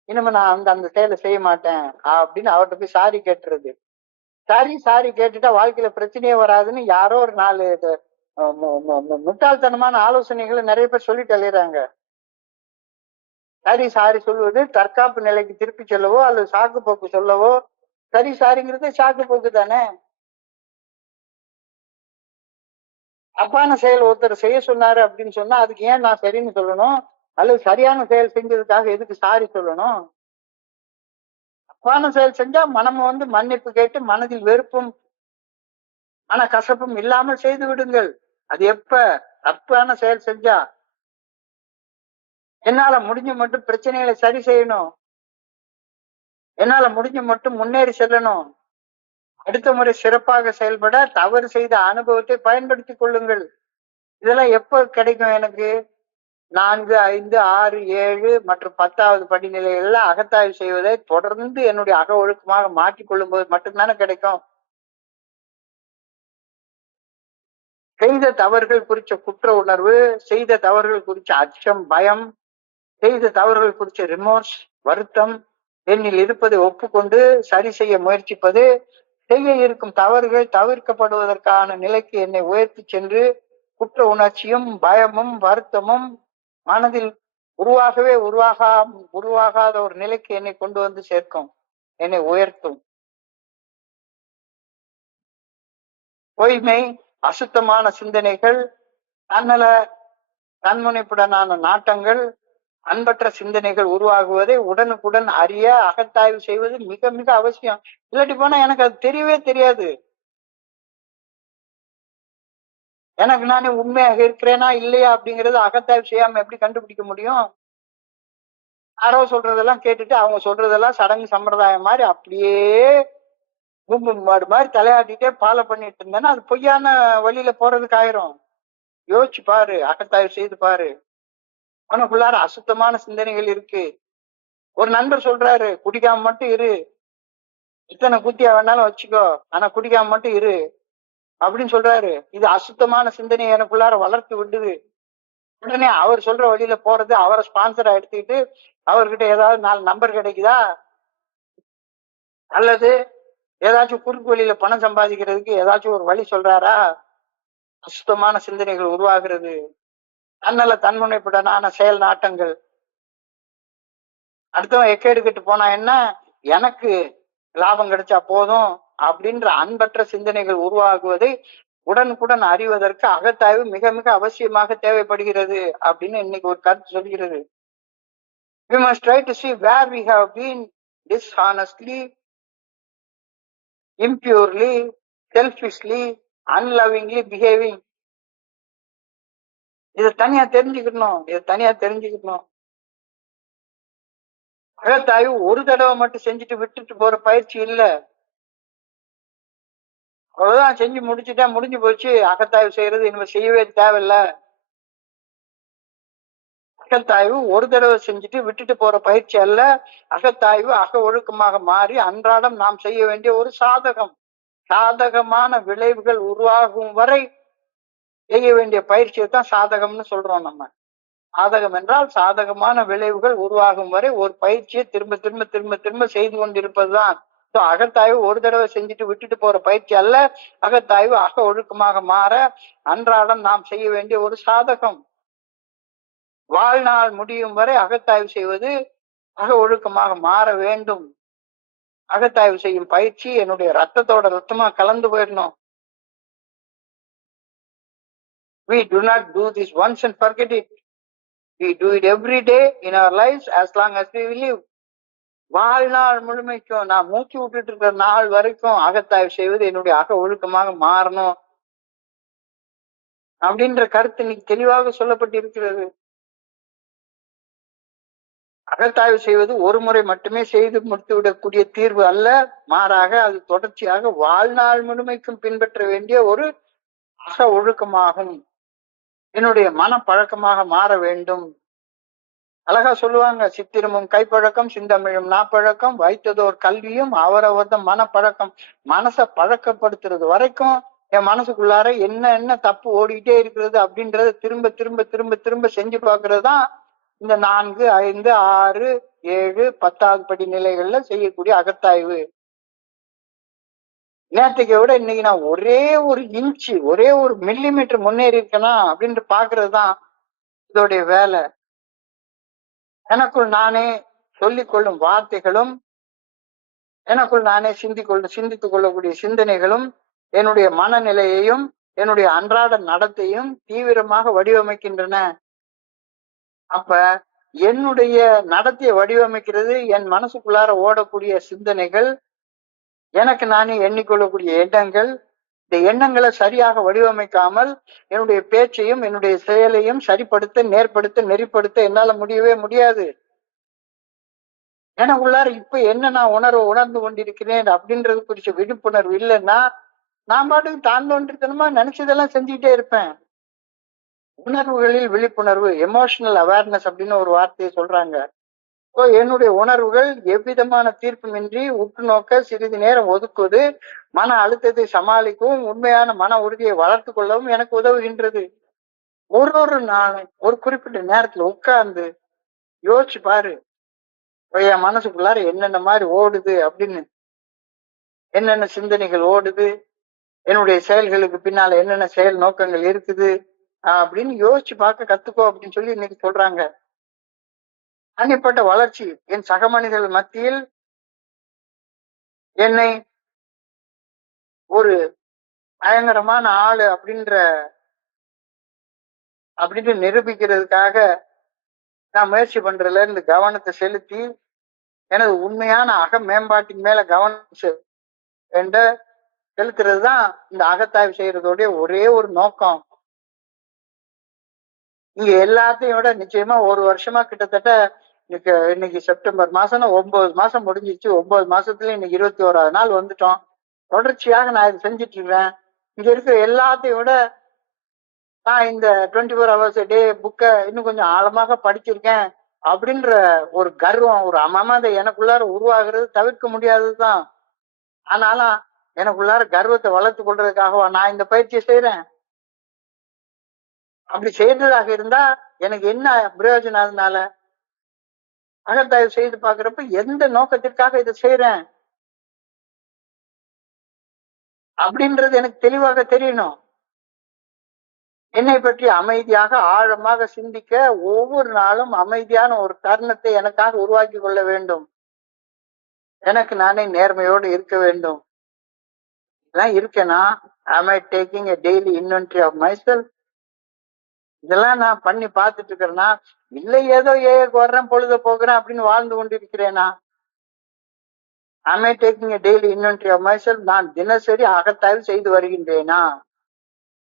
இனிமே நான் அந்த செயலை செய்ய மாட்டேன் அப்படின்னு அவர்கிட்ட போய் சாரி கேட்டுறது. சாரி கேட்டுட்டா வாழ்க்கையில பிரச்சனையே வராதுன்னு யாரோ ஒரு 4 முட்டாள்தனமான ஆலோசனைகளை நிறைய பேர் சொல்லிட்டு அலையிறாங்க. சாரி சொல்வது தற்காப்பு நிலைக்கு திருப்பி செல்லவோ அல்லது சாக்கு போக்கு சொல்லவோ. சாரிங்கிறது சாக்கு போக்கு தானே. தப்பான செயல் ஒருத்தர் செய்ய சொன்னாரு அப்படின்னு சொன்னா அதுக்கு ஏன் நான் சரின்னு சொல்லணும்? அல்லது சரியான செயல் செஞ்சதுக்காக எதுக்கு சாரி சொல்லணும்? தப்பான செயல் செஞ்சா மனம் மன்னிப்பு கேட்டு மனதில் வெறுப்பும் மன கசப்பும் இல்லாமல் செய்து விடுங்கள். அது எப்ப தப்பான செயல் செஞ்சா என்னால முடிஞ்ச மட்டும் பிரச்சனைகளை சரி செய்யணும், என்னால முடிஞ்ச மட்டும் முன்னேறி செல்லணும், அடுத்த முறை சிறப்பாக செயல்பட தவறு செய்த அனுபவத்தை பயன்படுத்திக் கொள்ளுங்கள். இதெல்லாம் எப்ப கிடைக்கும் எனக்கு? 4, 5, 6, 7 மற்றும் 10வது படிநிலைகள்ல அகத்தாய்வு செய்வதை தொடர்ந்து என்னுடைய அக ஒழுக்கமாக மாற்றிக் கொள்ளும் போது மட்டும்தானே கிடைக்கும். செய்த தவறுகள் குறிச்ச குற்ற உணர்வு, செய்த தவறுகள் குறிச்ச அச்சம், பயம், செய்த தவறுகள் குறிச்ச ரிமோர்ஸ், வருத்தம் என்னில் இருப்பதை ஒப்புக்கொண்டு சரி செய்ய முயற்சிப்பது, செய்ய இருக்கும் தவறுகள் தவிர்க்கப்படுவதற்கான நிலைக்கு என்னை உயர்த்தி சென்று குற்ற உணர்ச்சியும் பயமும் வருத்தமும் மனதில் உருவாகாத ஒரு நிலைக்கு என்னை கொண்டு வந்து சேர்க்கும், என்னை உயர்த்தும். பொய்மை, அசுத்தமான சிந்தனைகள், தன்முனைப்புடனான நாட்டங்கள், அன்பற்ற சிந்தனைகள் உருவாகுவதை உடனுக்குடன் அறிய அகத்தாய்வு செய்வது மிக மிக அவசியம். இல்லாட்டி போனா எனக்கு அது தெரியவே தெரியாது. எனக்கு நானே உண்மையாக இருக்கிறேனா இல்லையா அப்படிங்கறது அகத்தாய்வு செய்யாம எப்படி கண்டுபிடிக்க முடியும்? யாரோ சொல்றதெல்லாம் கேட்டுட்டு அவங்க சொல்றதெல்லாம் சடங்கு சம்பிரதாயம் மாதிரி அப்படியே கும்பு மாடு மாதிரி தலையாட்டிட்டே ஃபாலோ பண்ணிட்டு இருந்தேன்னா அது பொய்யான வழியில போறதுக்கு ஆயிரும். யோசிச்சு பாரு, அகத்தாய்வு செய்து பாரு. உனக்குள்ளார அசுத்தமான சிந்தனைகள் இருக்கு. ஒரு நண்பர் சொல்றாரு, குடிக்காம மட்டும் இரு, இத்தனை குத்தியா வேணாலும் வச்சுக்கோ, ஆனா குடிக்காம மட்டும் இரு அப்படின்னு சொல்றாரு. இது அசுத்தமான சிந்தனையை எனக்குள்ளார வளர்த்து விடுது. உடனே அவர் சொல்ற வழியில போறது, அவரை ஸ்பான்சரா எடுத்துக்கிட்டு அவர்கிட்ட ஏதாவது 4 நம்பர் கிடைக்குதா, அல்லது ஏதாச்சும் குறுக்கு வழியில பணம் சம்பாதிக்கிறதுக்கு ஏதாச்சும் ஒரு வழி சொல்றாரா? அசுத்தமான சிந்தனைகள் உருவாகிறது. தன்முனைப்புடனான செயல் நாட்டங்கள். அடுத்தவன் எக்கேடு கெட்டு போனா என்ன, எனக்கு லாபம் கிடைச்சா போதும் அப்படின்ற அன்பற்ற சிந்தனைகள் உருவாகுவதை உடனுக்குடன் அறிவதற்கு அகத்தாய்வு மிக மிக அவசியமாக தேவைப்படுகிறது அப்படின்னு இன்னைக்கு ஒரு கருத்து சொல்கிறது. We must try to see where we have been dishonestly, impurely, selfishly, unlovingly behaving. இதை தனியா தெரிஞ்சுக்கணும். அகத்தாய்வு ஒரு தடவை மட்டும் செஞ்சுட்டு விட்டுட்டு போற பயிற்சி இல்ல. அவ்வளவுதான், செஞ்சு முடிச்சுட்டா முடிஞ்சு போச்சு. அகத்தாய்வு செய்யறது இனிமே செய்யவே தேவையில்ல. அகத்தாய்வு ஒரு தடவை செஞ்சுட்டு விட்டுட்டு போற பயிற்சி அல்ல. அகத்தாய்வு அக ஒழுக்கமாக மாறி அன்றாடம் நாம் செய்ய வேண்டிய ஒரு சாதகம். சாதகமான விளைவுகள் உருவாகும் வரை செய்ய வேண்டிய பயிற்சியை தான் சாதகம்னு சொல்றோம். நம்ம சாதகம் என்றால் சாதகமான விளைவுகள் உருவாகும் வரை ஒரு பயிற்சியை திரும்ப திரும்ப திரும்ப திரும்ப செய்து கொண்டிருப்பதுதான். அகத்தாய்வு ஒரு தடவை செஞ்சுட்டு விட்டுட்டு போற பயிற்சி அல்ல. அகத்தாய்வு அக ஒழுக்கமாக மாற அன்றாடம் நாம் செய்ய வேண்டிய ஒரு சாதகம். வாழ்நாள் முடியும் வரை அகத்தாய்வு செய்வது அக ஒழுக்கமாக மாற வேண்டும். அகத்தாய்வு செய்யும் பயிற்சி என்னுடைய ரத்தத்தோட ரத்தமா கலந்து போயிடணும். We do not do this once and forget it. We do it every day in our lives as long as we live. வாழ்நாள் முழுமைக்கும் நான் மூச்சு விட்டுட்டு இருக்கிற நாள் வரைக்கும் அகத்தாய்வு செய்வது என்னுடைய அக ஒழுக்கமாக மாறணும் அப்படின்ற கருத்து இன்னைக்கு தெளிவாக சொல்லப்பட்டிருக்கிறது. அகத்தாய்வு செய்வது ஒரு முறை மட்டுமே செய்து முடித்து விடக்கூடிய தீர்வு அல்ல, மாறாக அது தொடர்ச்சியாக வாழ்நாள் முழுமைக்கும் பின்பற்ற வேண்டிய ஒரு அக ஒழுக்கமாகும். என்னுடைய மனப்பழக்கமாக மாற வேண்டும். அழகா சொல்லுவாங்க, சித்திரமும் கைப்பழக்கம் சிந்தமிழும் நாப்பழக்கம் வைத்ததோர் கல்வியும் அவரவர்த மனப்பழக்கம். மனசை பழக்கப்படுத்துறது வரைக்கும் என் மனசுக்குள்ளார என்ன தப்பு ஓடிக்கிட்டே இருக்கிறது அப்படின்றத திரும்ப திரும்ப திரும்ப திரும்ப செஞ்சு பார்க்கறது தான் இந்த 4, 5, 6, 7, 10வது படி நிலைகள்ல செய்யக்கூடிய அகத்தாய்வு. நேற்றுக்கு விட இன்னைக்கு நான் ஒரே ஒரு இன்ச்சு ஒரே ஒரு மில்லிமீட்டர் முன்னேறி இருக்கேனா அப்படின்ட்டு பாக்குறது தான் இதோடைய வேலை. எனக்குள் நானே சொல்லிக் கொள்ளும் வார்த்தைகளும் எனக்குள் நானே சிந்தித்துக் கொள்ளக்கூடிய சிந்தனைகளும் என்னுடைய மனநிலையையும் என்னுடைய அன்றாட நடத்தையும் தீவிரமாக வடிவமைக்கின்றன. அப்ப என்னுடைய நடத்தையை வடிவமைக்கிறது என் மனசுக்குள்ளார ஓடக்கூடிய சிந்தனைகள், எனக்கு நானே எண்ணிக்கொள்ளக்கூடிய எண்ணங்கள். இந்த எண்ணங்களை சரியாக வடிவமைக்காமல் என்னுடைய பேச்சையும் என்னுடைய செயலையும் சரிப்படுத்த நேர்படுத்த நெறிப்படுத்த என்னால முடியவே முடியாது. எனக்குள்ளார இப்ப என்ன நான் உணர்ந்து கொண்டிருக்கிறேன் அப்படின்றது குறிச்ச விழிப்புணர்வு இல்லைன்னா நான் பாட்டுக்கு தாழ்ந்தோன்றித்தனமா நினைச்சதெல்லாம் செஞ்சுக்கிட்டே இருப்பேன். உணர்வுகளில் விழிப்புணர்வு, எமோஷனல் அவேர்னஸ் அப்படின்னு ஒரு வார்த்தையை சொல்றாங்க. என்னுடைய உணர்வுகள் எவ்விதமான தீர்ப்புமின்றி உற்று நோக்க சிறிது நேரம் ஒதுக்குவது மன அழுத்தத்தை சமாளிக்கவும் உண்மையான மன உறுதியை வளர்த்து கொள்ளவும் எனக்கு உதவுகின்றது. ஒரு நாளும் ஒரு குறிப்பிட்ட நேரத்துல உட்கார்ந்து யோசிச்சு பாரு, என் மனசுக்குள்ளார என்னென்ன மாதிரி ஓடுது அப்படின்னு, என்னென்ன சிந்தனைகள் ஓடுது, என்னுடைய செயல்களுக்கு பின்னால என்னென்ன செயல் நோக்கங்கள் இருக்குது அப்படின்னு யோசிச்சு பார்க்க கத்துக்கோ அப்படின்னு சொல்லி இன்னைக்கு சொல்றாங்க. தனிப்பட்ட வளர்ச்சி, என் சக மனிதர்கள் மத்தியில் என்னை ஒரு பயங்கரமான ஆளு அப்படின்ட்டு நிரூபிக்கிறதுக்காக நான் முயற்சி பண்றதுல இருந்து கவனத்தை செலுத்தி எனது உண்மையான அக மேம்பாட்டின் மேல கவனம் செலுத்துறது தான் இந்த அகத்தாய்வு செய்யறதோடைய ஒரே ஒரு நோக்கம். இங்க எல்லாத்தையும் விட நிச்சயமா ஒரு வருஷமா கிட்டத்தட்ட இன்னைக்கு செப்டம்பர் மாசம் 9 மாசம் முடிஞ்சிருச்சு. 9 மாசத்துல இன்னைக்கு 21வது நாள் வந்துட்டோம். தொடர்ச்சியாக நான் இதை செஞ்சுட்டு இருக்கிறேன். இங்க இருக்கிற எல்லாத்தையும் விட நான் இந்த 24 ஹவர்ஸ் டே புக்கை இன்னும் கொஞ்சம் ஆழமாக படிச்சிருக்கேன் அப்படின்ற ஒரு கர்வம், ஒரு அமமதை எனக்குள்ளார உருவாகிறது தவிர்க்க முடியாததுதான். ஆனாலும் எனக்குள்ளார கர்வத்தை வளர்த்து கொள்றதுக்காகவா நான் இந்த பயிற்சியை செய்யறேன்? அப்படி செய்யறதாக இருந்தா எனக்கு என்ன பிரயோஜனம்? அதனால அகத்தாய்வு செய்து பாக்குறப்ப எந்த நோக்கத்திற்காக இதை செய்யறேன் அப்படின்றது எனக்கு தெளிவாக தெரியணும். என்னை பற்றி அமைதியாக ஆழமாக சிந்திக்க ஒவ்வொரு நாளும் அமைதியான ஒரு தருணத்தை எனக்காக உருவாக்கி கொள்ள வேண்டும். எனக்கு நானே நேர்மையோடு இருக்க வேண்டும். இதெல்லாம் இருக்கேனா? am I taking a daily inventory of myself? இதெல்லாம் நான் பண்ணி பார்த்துட்டு இருக்கிறேன்னா, இல்லை ஏதோ வர்றேன் பொழுத போகிறேன் அப்படின்னு வாழ்ந்து கொண்டிருக்கிறேனா? am I taking a daily inventory of myself? நான் தினசரி அகத்தாய்வு செய்து வருகின்றேனா?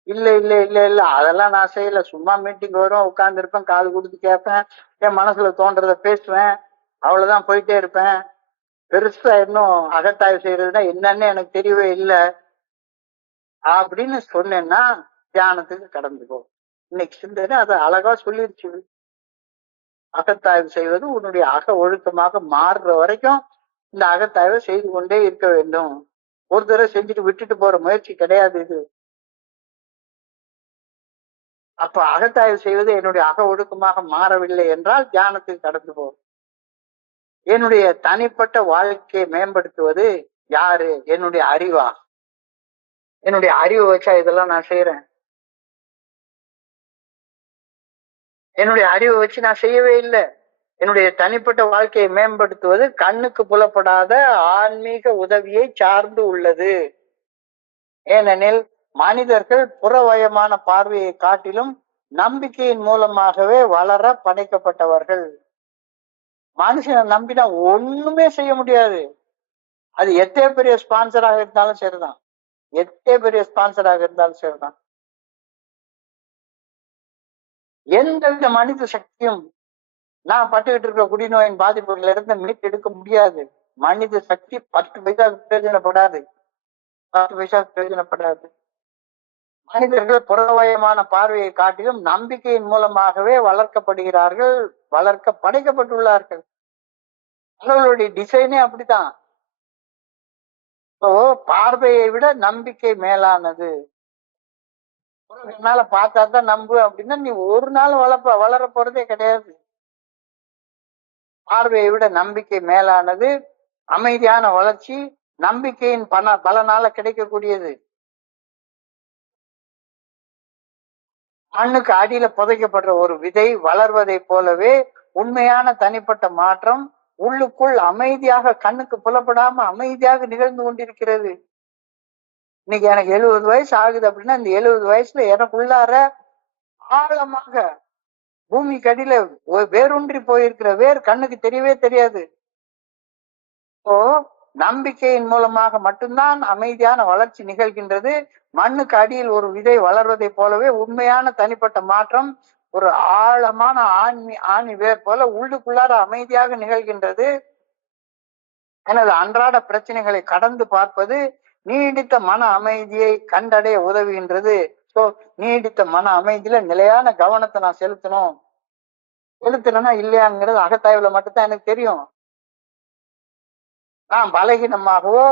இல்ல இல்ல இல்ல இல்ல அதெல்லாம் நான் செய்யல. சும்மா மீட்டிங் வரும், உட்கார்ந்து இருப்பேன், காது கொடுத்து கேட்பேன், என் மனசுல தோன்றத பேசுவேன், அவ்வளவுதான், போயிட்டே இருப்பேன். பெருசா இன்னும் அகத்தாய்வு செய்யறதுன்னா என்னன்னு எனக்கு தெரியவே இல்லை அப்படின்னு சொன்னேன்னா தியானத்துக்கு கடந்துக்கோ. இன்னைக்கு சிந்தனை அதை அழகா சொல்லிருச்சு. அகத்தாய்வு செய்வது உன்னுடைய அக ஒழுக்கமாக மாறுற வரைக்கும் இந்த அகத்தாய்வை செய்து கொண்டே இருக்க வேண்டும். ஒரு தடவை செஞ்சுட்டு விட்டுட்டு போற முயற்சி கிடையாது இது. அப்ப அகத்தாய்வு செய்வது என்னுடைய அக ஒழுக்கமாக மாறவில்லை என்றால் தியானத்துக்கு கடந்து போகும். என்னுடைய தனிப்பட்ட வாழ்க்கையை மேம்படுத்துவது யாரு? என்னுடைய அறிவா? என்னுடைய அறிவை வச்சா இதெல்லாம் நான் செய்யறேன்? என்னுடைய அறிவை வச்சு நான் செய்யவே இல்லை. என்னுடைய தனிப்பட்ட வாழ்க்கையை மேம்படுத்துவது கண்ணுக்கு புலப்படாத ஆன்மீக உதவியை சார்ந்து உள்ளது. ஏனெனில் மனிதர்கள் புறவயமான பார்வையை காட்டிலும் நம்பிக்கையின் மூலமாகவே வளர படைக்கப்பட்டவர்கள். மனுஷனை நம்பினா ஒண்ணுமே செய்ய முடியாது. அது எத்தனை பெரிய ஸ்பான்சராக இருந்தாலும் சரிதான், எத்தனை பெரிய ஸ்பான்சராக இருந்தாலும் சரிதான். எந்தவித மனித சக்தியும் நான் பட்டுக்கிட்டு இருக்கிற குடிநோயின் பாதிப்புகள் இருந்து மீட்டு எடுக்க முடியாது. மனித சக்தி 10 பைசா பிரயோஜனப்படாது, 10 பைசா பிரயோஜனப்படாது. மனிதர்கள் புறவயமான பார்வையை காட்டிலும் நம்பிக்கையின் மூலமாகவே வளர்க்கப்படுகிறார்கள், வளர்க்க படைக்கப்பட்டுள்ளார்கள். அவர்களுடைய டிசைனே அப்படித்தான். பார்வையை விட நம்பிக்கை மேலானது. என்னால பார்த்தா தான் நம்பு அப்படின்னா நீ ஒரு நாள் வளர போறதே கிடையாது. பார்வையை விட நம்பிக்கை மேலானது. அமைதியான வளர்ச்சி நம்பிக்கையின் பலனால கிடைக்கக்கூடியது. மண்ணுக்கு அடியில புதைக்கப்படுற ஒரு விதை வளர்வதை போலவே உண்மையான தனிப்பட்ட மாற்றம் உள்ளுக்குள் அமைதியாக கண்ணுக்கு புலப்படாம அமைதியாக நிகழ்ந்து கொண்டிருக்கிறது. இன்னைக்கு எனக்கு 70 வயசு ஆகுது அப்படின்னா இந்த 70 வயசுல எனக்குள்ளார ஆழமாக பூமிக்கு அடியில வேரூன்றி போயிருக்கிற வேர் கண்ணுக்கு தெரியவே தெரியாது. நம்பிக்கையின் மூலமாக மட்டும்தான் அமைதியான வளர்ச்சி நிகழ்கின்றது. மண்ணுக்கு அடியில் ஒரு விதை வளர்வதை போலவே உண்மையான தனிப்பட்ட மாற்றம் ஒரு ஆழமான ஆணி வேர் போல உள்ளுக்குள்ளார அமைதியாக நிகழ்கின்றது. எனது அன்றாட பிரச்சனைகளை கடந்து பார்ப்பது நீடித்த மன அமைதியை கண்டடைய உதவுகின்றது. நீடித்த மன அமைதியில நிலையான கவனத்தை நான் செலுத்துறேன்னா இல்லையாங்கிறது அகத்தாய்வுல மட்டும்தான் எனக்கு தெரியும். நான் பலகீனமாகவோ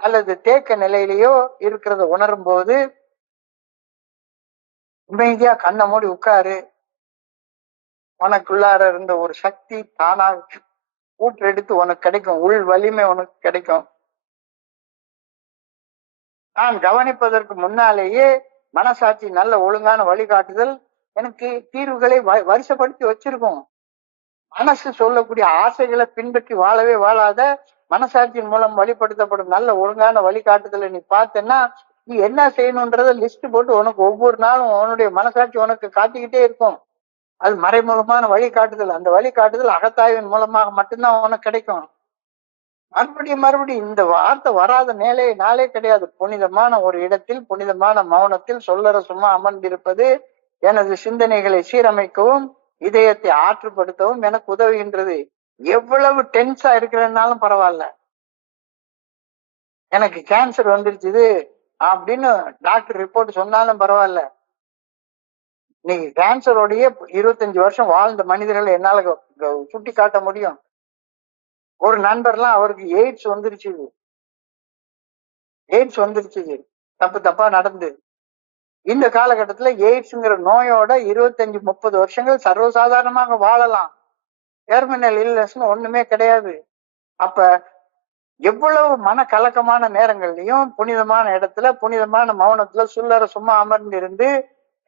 அல்லது தேக்க நிலையிலேயோ இருக்கிறத உணரும் போது அமைதியா கண்ணை மூடி உட்காரு. உனக்குள்ளார இருந்த ஒரு சக்தி தானாக ஊற்றெடுத்து உனக்கு கிடைக்கும், உள் வலிமை உனக்கு கிடைக்கும். நான் கவனிப்பதற்கு முன்னாலேயே மனசாட்சி நல்ல ஒழுங்கான வழிகாட்டுதல் எனக்கு தீர்வுகளை வரிசைப்படுத்தி வச்சிருக்கும். மனசு சொல்லக்கூடிய ஆசைகளை பின்பற்றி வாழவே வாழாத மனசாட்சியின் மூலம் வழிபடுத்தப்படும் நல்ல ஒழுங்கான வழிகாட்டுதலை நீ பார்த்தேன்னா நீ என்ன செய்யணும்ன்றத லிஸ்ட் போட்டு உனக்கு ஒவ்வொரு நாளும் உன்னுடைய மனசாட்சி உனக்கு காட்டிக்கிட்டே இருக்கும். அது மறைமுகமான வழிகாட்டுதல். அந்த வழிகாட்டுதல் அகத்தாய்வின் மூலமாக மட்டும்தான் உனக்கு கிடைக்கும். மறுபடியும் இந்த வார்த்தை வராத நாளே கிடையாது. புனிதமான ஒரு இடத்தில் புனிதமான மௌனத்தில் சொல்லற சும்மா அமர்ந்திருப்பது எனது சிந்தனைகளை சீரமைக்கவும் இதயத்தை ஆற்றுப்படுத்தவும் எனக்கு உதவுகின்றது. எவ்வளவு டென்ஸா இருக்கிறனாலும் பரவாயில்ல, எனக்கு கேன்சர் வந்துருச்சு அப்படின்னு டாக்டர் ரிப்போர்ட் சொன்னாலும் பரவாயில்ல, நீங்க கேன்சரோடைய 25 வருஷம் வாழ்ந்த மனிதர்களை என்னால சுட்டி காட்ட முடியும். ஒரு நண்பர்லாம் அவருக்கு எய்ட்ஸ் வந்துருச்சு தப்பா நடந்து. இந்த காலகட்டத்துல எய்ட்ஸ்ங்கிற நோயோட 25-30 வருஷங்கள் சர்வசாதாரணமாக வாழலாம். டெர்மினல் இல்னஸ்னு ஒண்ணுமே கிடையாது. அப்ப எவ்வளவு மன கலக்கமான நேரங்கள்லயும் புனிதமான இடத்துல புனிதமான மௌனத்துல சும்மா அமர்ந்திருந்து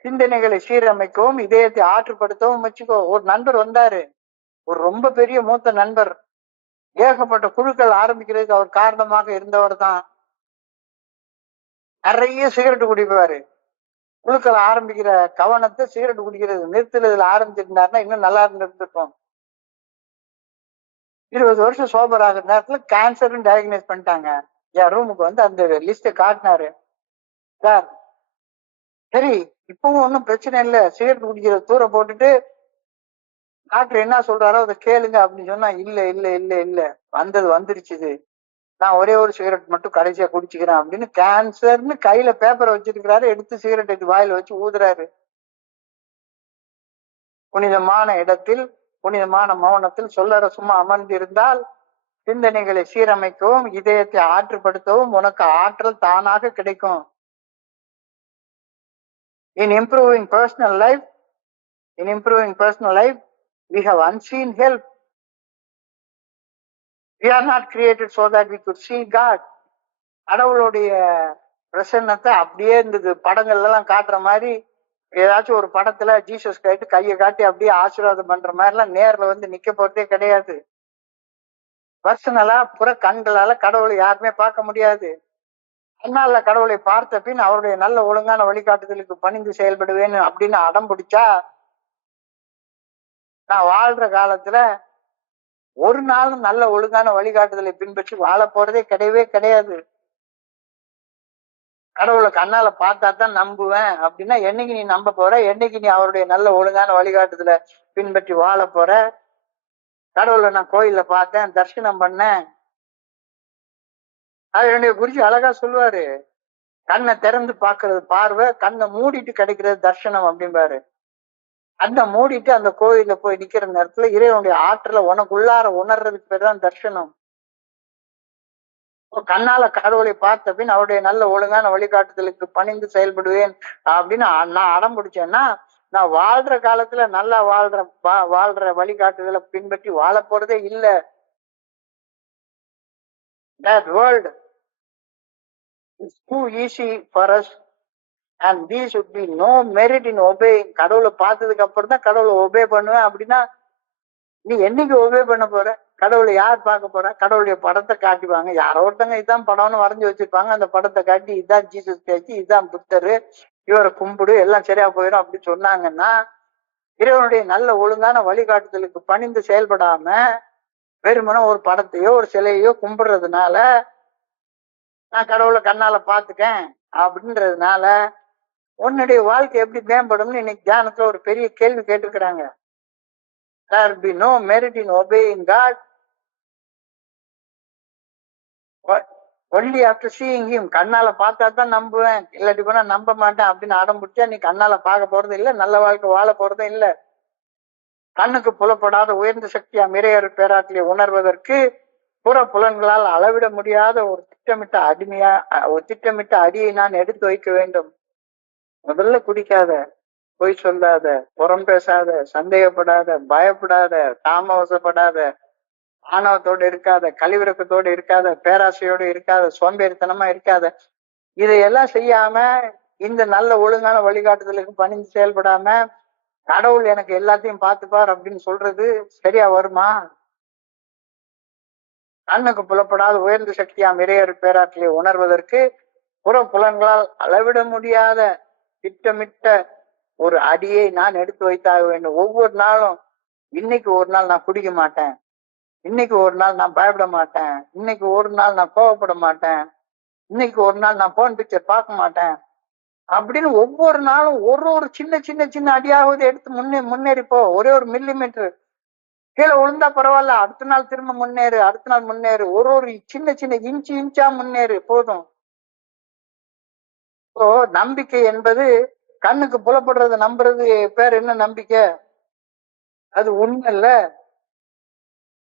சிந்தனைகளை சீரமைக்கவும் இதயத்தை ஆற்றுப்படுத்தவும் வச்சுக்கோ. ஒரு நண்பர் வந்தாரு, ஒரு ரொம்ப பெரிய மூத்த நண்பர். ஏகப்பட்ட குழுக்கள் ஆரம்பிக்கிறதுக்கு அவர் காரணமாக இருந்தவர் தான். நிறைய சிகரெட் குடிப்பாரு. குழுக்கள் ஆரம்பிக்கிற கவனத்தை சிகரெட் குடிக்கிறது நிறுத்துறதுல ஆரம்பிச்சிருந்தாருன்னா இன்னும் நல்லா இருந்திருக்கும். 20 வருஷம் சோபர் ஆகிற நேரத்துல கேன்சர்னு டயக்னைஸ் பண்ணிட்டாங்க. என் ரூமுக்கு வந்து அந்த லிஸ்ட காட்டினாரு. சார் சரி இப்பவும் ஒன்றும் பிரச்சனை இல்லை, சிகரெட் குடிக்கிறத தூர போட்டுட்டு டாக்டர் என்ன சொல்றாரோ அதை கேளுங்க அப்படின்னு சொன்னா இல்ல இல்ல இல்ல இல்ல வந்துருச்சு, நான் ஒரே ஒரு சிகரெட் மட்டும் கடைசியா குடிச்சுக்கிறேன் அப்படின்னு கேன்சர்னு கையில பேப்பரை வச்சிருக்கிறாரு. எடுத்து சிகரெட் எடுத்து வாயில வச்சு ஊதுறாரு. புனிதமான இடத்தில் புனிதமான மௌனத்தில் சொல்லற சும்மா அமர்ந்திருந்தால் சிந்தனைகளை சீரமைக்கவும் இதயத்தை ஆற்றுப்படுத்தவும் உனக்கு ஆற்றல் தானாக கிடைக்கும். In improving personal life, we have unseen help. We are not created so that we could see God. கடவுளுடைய பிரசன்னத்தை அப்படியே இந்த படங்கள்ல எல்லாம் காட்டுற மாதிரி ஏதாச்சும் ஒரு படத்துல ஜீசஸ் கிரைஸ்ட் கையை காட்டி அப்படியே ஆசீர்வாதம் பண்ற மாதிரி எல்லாம் நேர்ல வந்து நிக்க போறதே கிடையாது. பர்சனலா புற கண்களால கடவுளை யாருமே பார்க்க முடியாது. கண்ணால கடவுளை பார்த்த பின் அவருடைய நல்ல ஒழுங்கான வழிகாட்டுதலுக்கு பணிந்து செயல்படுவேன்னு அப்படின்னு அடம் பிடிச்சா, நான் வாழ்ற காலத்துல ஒரு நாளும் நல்ல ஒழுங்கான வழிகாட்டுதலை பின்பற்றி வாழ போறதே கிடையவே கிடையாது. கடவுளை கண்ணால பார்த்தா தான் நம்புவேன் அப்படின்னா என்னைக்கு நீ நம்ப போற? என்னைக்கு நீ அவருடைய நல்ல ஒழுங்கான வழிகாட்டுதலை பின்பற்றி வாழ போற? கடவுளை நான் கோயில்ல பார்த்தேன், தரிசனம் பண்ணேன். அது என்னுடைய குருஜி அழகா சொல்லுவாரு, கண்ணை திறந்து பாக்குறது பார்வை, கண்ணை மூடிட்டு கிடைக்கிறது தர்சனம் அப்படிம்பாரு. கண்ணை மூடிட்டு அந்த கோயில்ல போய் நிக்கிற நேரத்துல இறைவனுடைய ஆற்றலை உனக்குள்ளார உணர்றதுக்கு பேர் தான் தர்சனம். கண்ணால கடவுளை பார்த்த பின் அவருடைய நல்ல ஒழுங்கான வழிகாட்டுதலுக்கு பணிந்து செயல்படுவேன் அப்படின்னு நான் அடம் பிடிச்சேன்னா, நான் வாழ்ற காலத்துல நல்லா வாழ்ற வழிகாட்டுதலை பின்பற்றி வாழ போறதே இல்ல. That world is too easy for us and there should be no merit in obeying. கடவுளை பார்த்ததுக்கு அப்புறம் தான் கடவுளை ஒபே பண்ணுவேன் அப்படின்னா நீ என்னைக்கு ஒபே பண்ண போற? கடவுளை யார் பார்க்க போறா? கடவுளுடைய படத்தை காட்டுவாங்க, யாரோ ஒருத்தங்க இதான் படம்னு வரைஞ்சி வச்சிருப்பாங்க, அந்த படத்தை காட்டி இதான் ஜீசஸ் பேச்சு, இதான் புத்தரு, இவரை கும்பிடு, எல்லாம் சரியா போயிடும் அப்படி சொன்னாங்கன்னா, இறைவனுடைய நல்ல ஒழுங்கான வழிகாட்டுதலுக்கு பணிந்து செயல்படாம வெறுமனே ஒரு படத்தையோ ஒரு சிலையோ கும்பிடுறதுனால, நான் கடவுளை கண்ணால பார்த்துட்டேன் அப்படின்றதுனால உன்னுடைய வாழ்க்கை எப்படி மேம்படும்னு இன்னைக்கு தியானத்துல ஒரு பெரிய கேள்வி கேட்டிருக்கிறாங்க. There will be no merit in obeying God. Only after seeing him. கண்ணால பார்த்தா தான் நம்புவேன், இல்லாட்டி போனா நம்ப மாட்டேன் அப்படின்னு அடம் பிடிச்சா நீ கண்ணால பார்க்க போறது இல்ல, நல்ல வாழ்க்கை வாழ போறதும் இல்ல. கண்ணுக்கு புலப்படாத உயர்ந்த சக்தியா இறையர் பேராற்றலை உணர்வதற்கு புற புலன்களால் அளவிட முடியாத ஒரு திட்டமிட்ட அடியை நான் எடுத்து வைக்க வேண்டும். முதல்ல குடிக்காத, பொய் சொல்லாத, புறம் பேசாத, சந்தேகப்படாத, பயப்படாத, காமவசப்படாத, ஆணவத்தோடு இருக்காத, கழிவிறக்கத்தோடு இருக்காத, பேராசையோடு இருக்காத, சோம்பேறித்தனமா இருக்காத. இதையெல்லாம் செய்யாம இந்த நல்ல ஒழுங்கான வழிகாட்டுதலுக்கு பணிந்து செயல்படாம கடவுள் எனக்கு எல்லாத்தையும் பார்த்துப்பார் அப்படின்னு சொல்றது சரியா வருமா? கண்ணுக்கு புலப்படாத உயர்ந்த சக்தியாம் இறையர் பேராற்றலை உணர்வதற்கு புற புலன்களால் அளவிட முடியாத திட்டமிட்ட ஒரு அடியை நான் எடுத்து வைத்தாக வேண்டும். ஒவ்வொரு நாளும், இன்னைக்கு ஒரு நாள் நான் குடிக்க மாட்டேன், இன்னைக்கு ஒரு நாள் நான் பயப்பட மாட்டேன், இன்னைக்கு ஒரு நாள் நான் கோவப்பட மாட்டேன், இன்னைக்கு ஒரு நாள் நான் போன் பிக்சர் பார்க்க மாட்டேன் அப்படின்னு ஒவ்வொரு நாளும் ஒரு சின்ன சின்ன சின்ன அடியாவது எடுத்து முன்னேறிப்போ. ஒரே ஒரு மில்லிமீட்டர் கீழே விழுந்தா பரவாயில்ல, அடுத்த நாள் திரும்ப முன்னேறு, அடுத்த நாள் முன்னேறு, ஒரு சின்ன சின்ன இன்ச்சா முன்னேறு போதும். இப்போ நம்பிக்கை என்பது கண்ணுக்கு புலப்படுறத நம்புறது பேர் என்ன? நம்பிக்கை. அது உண்மை இல்ல.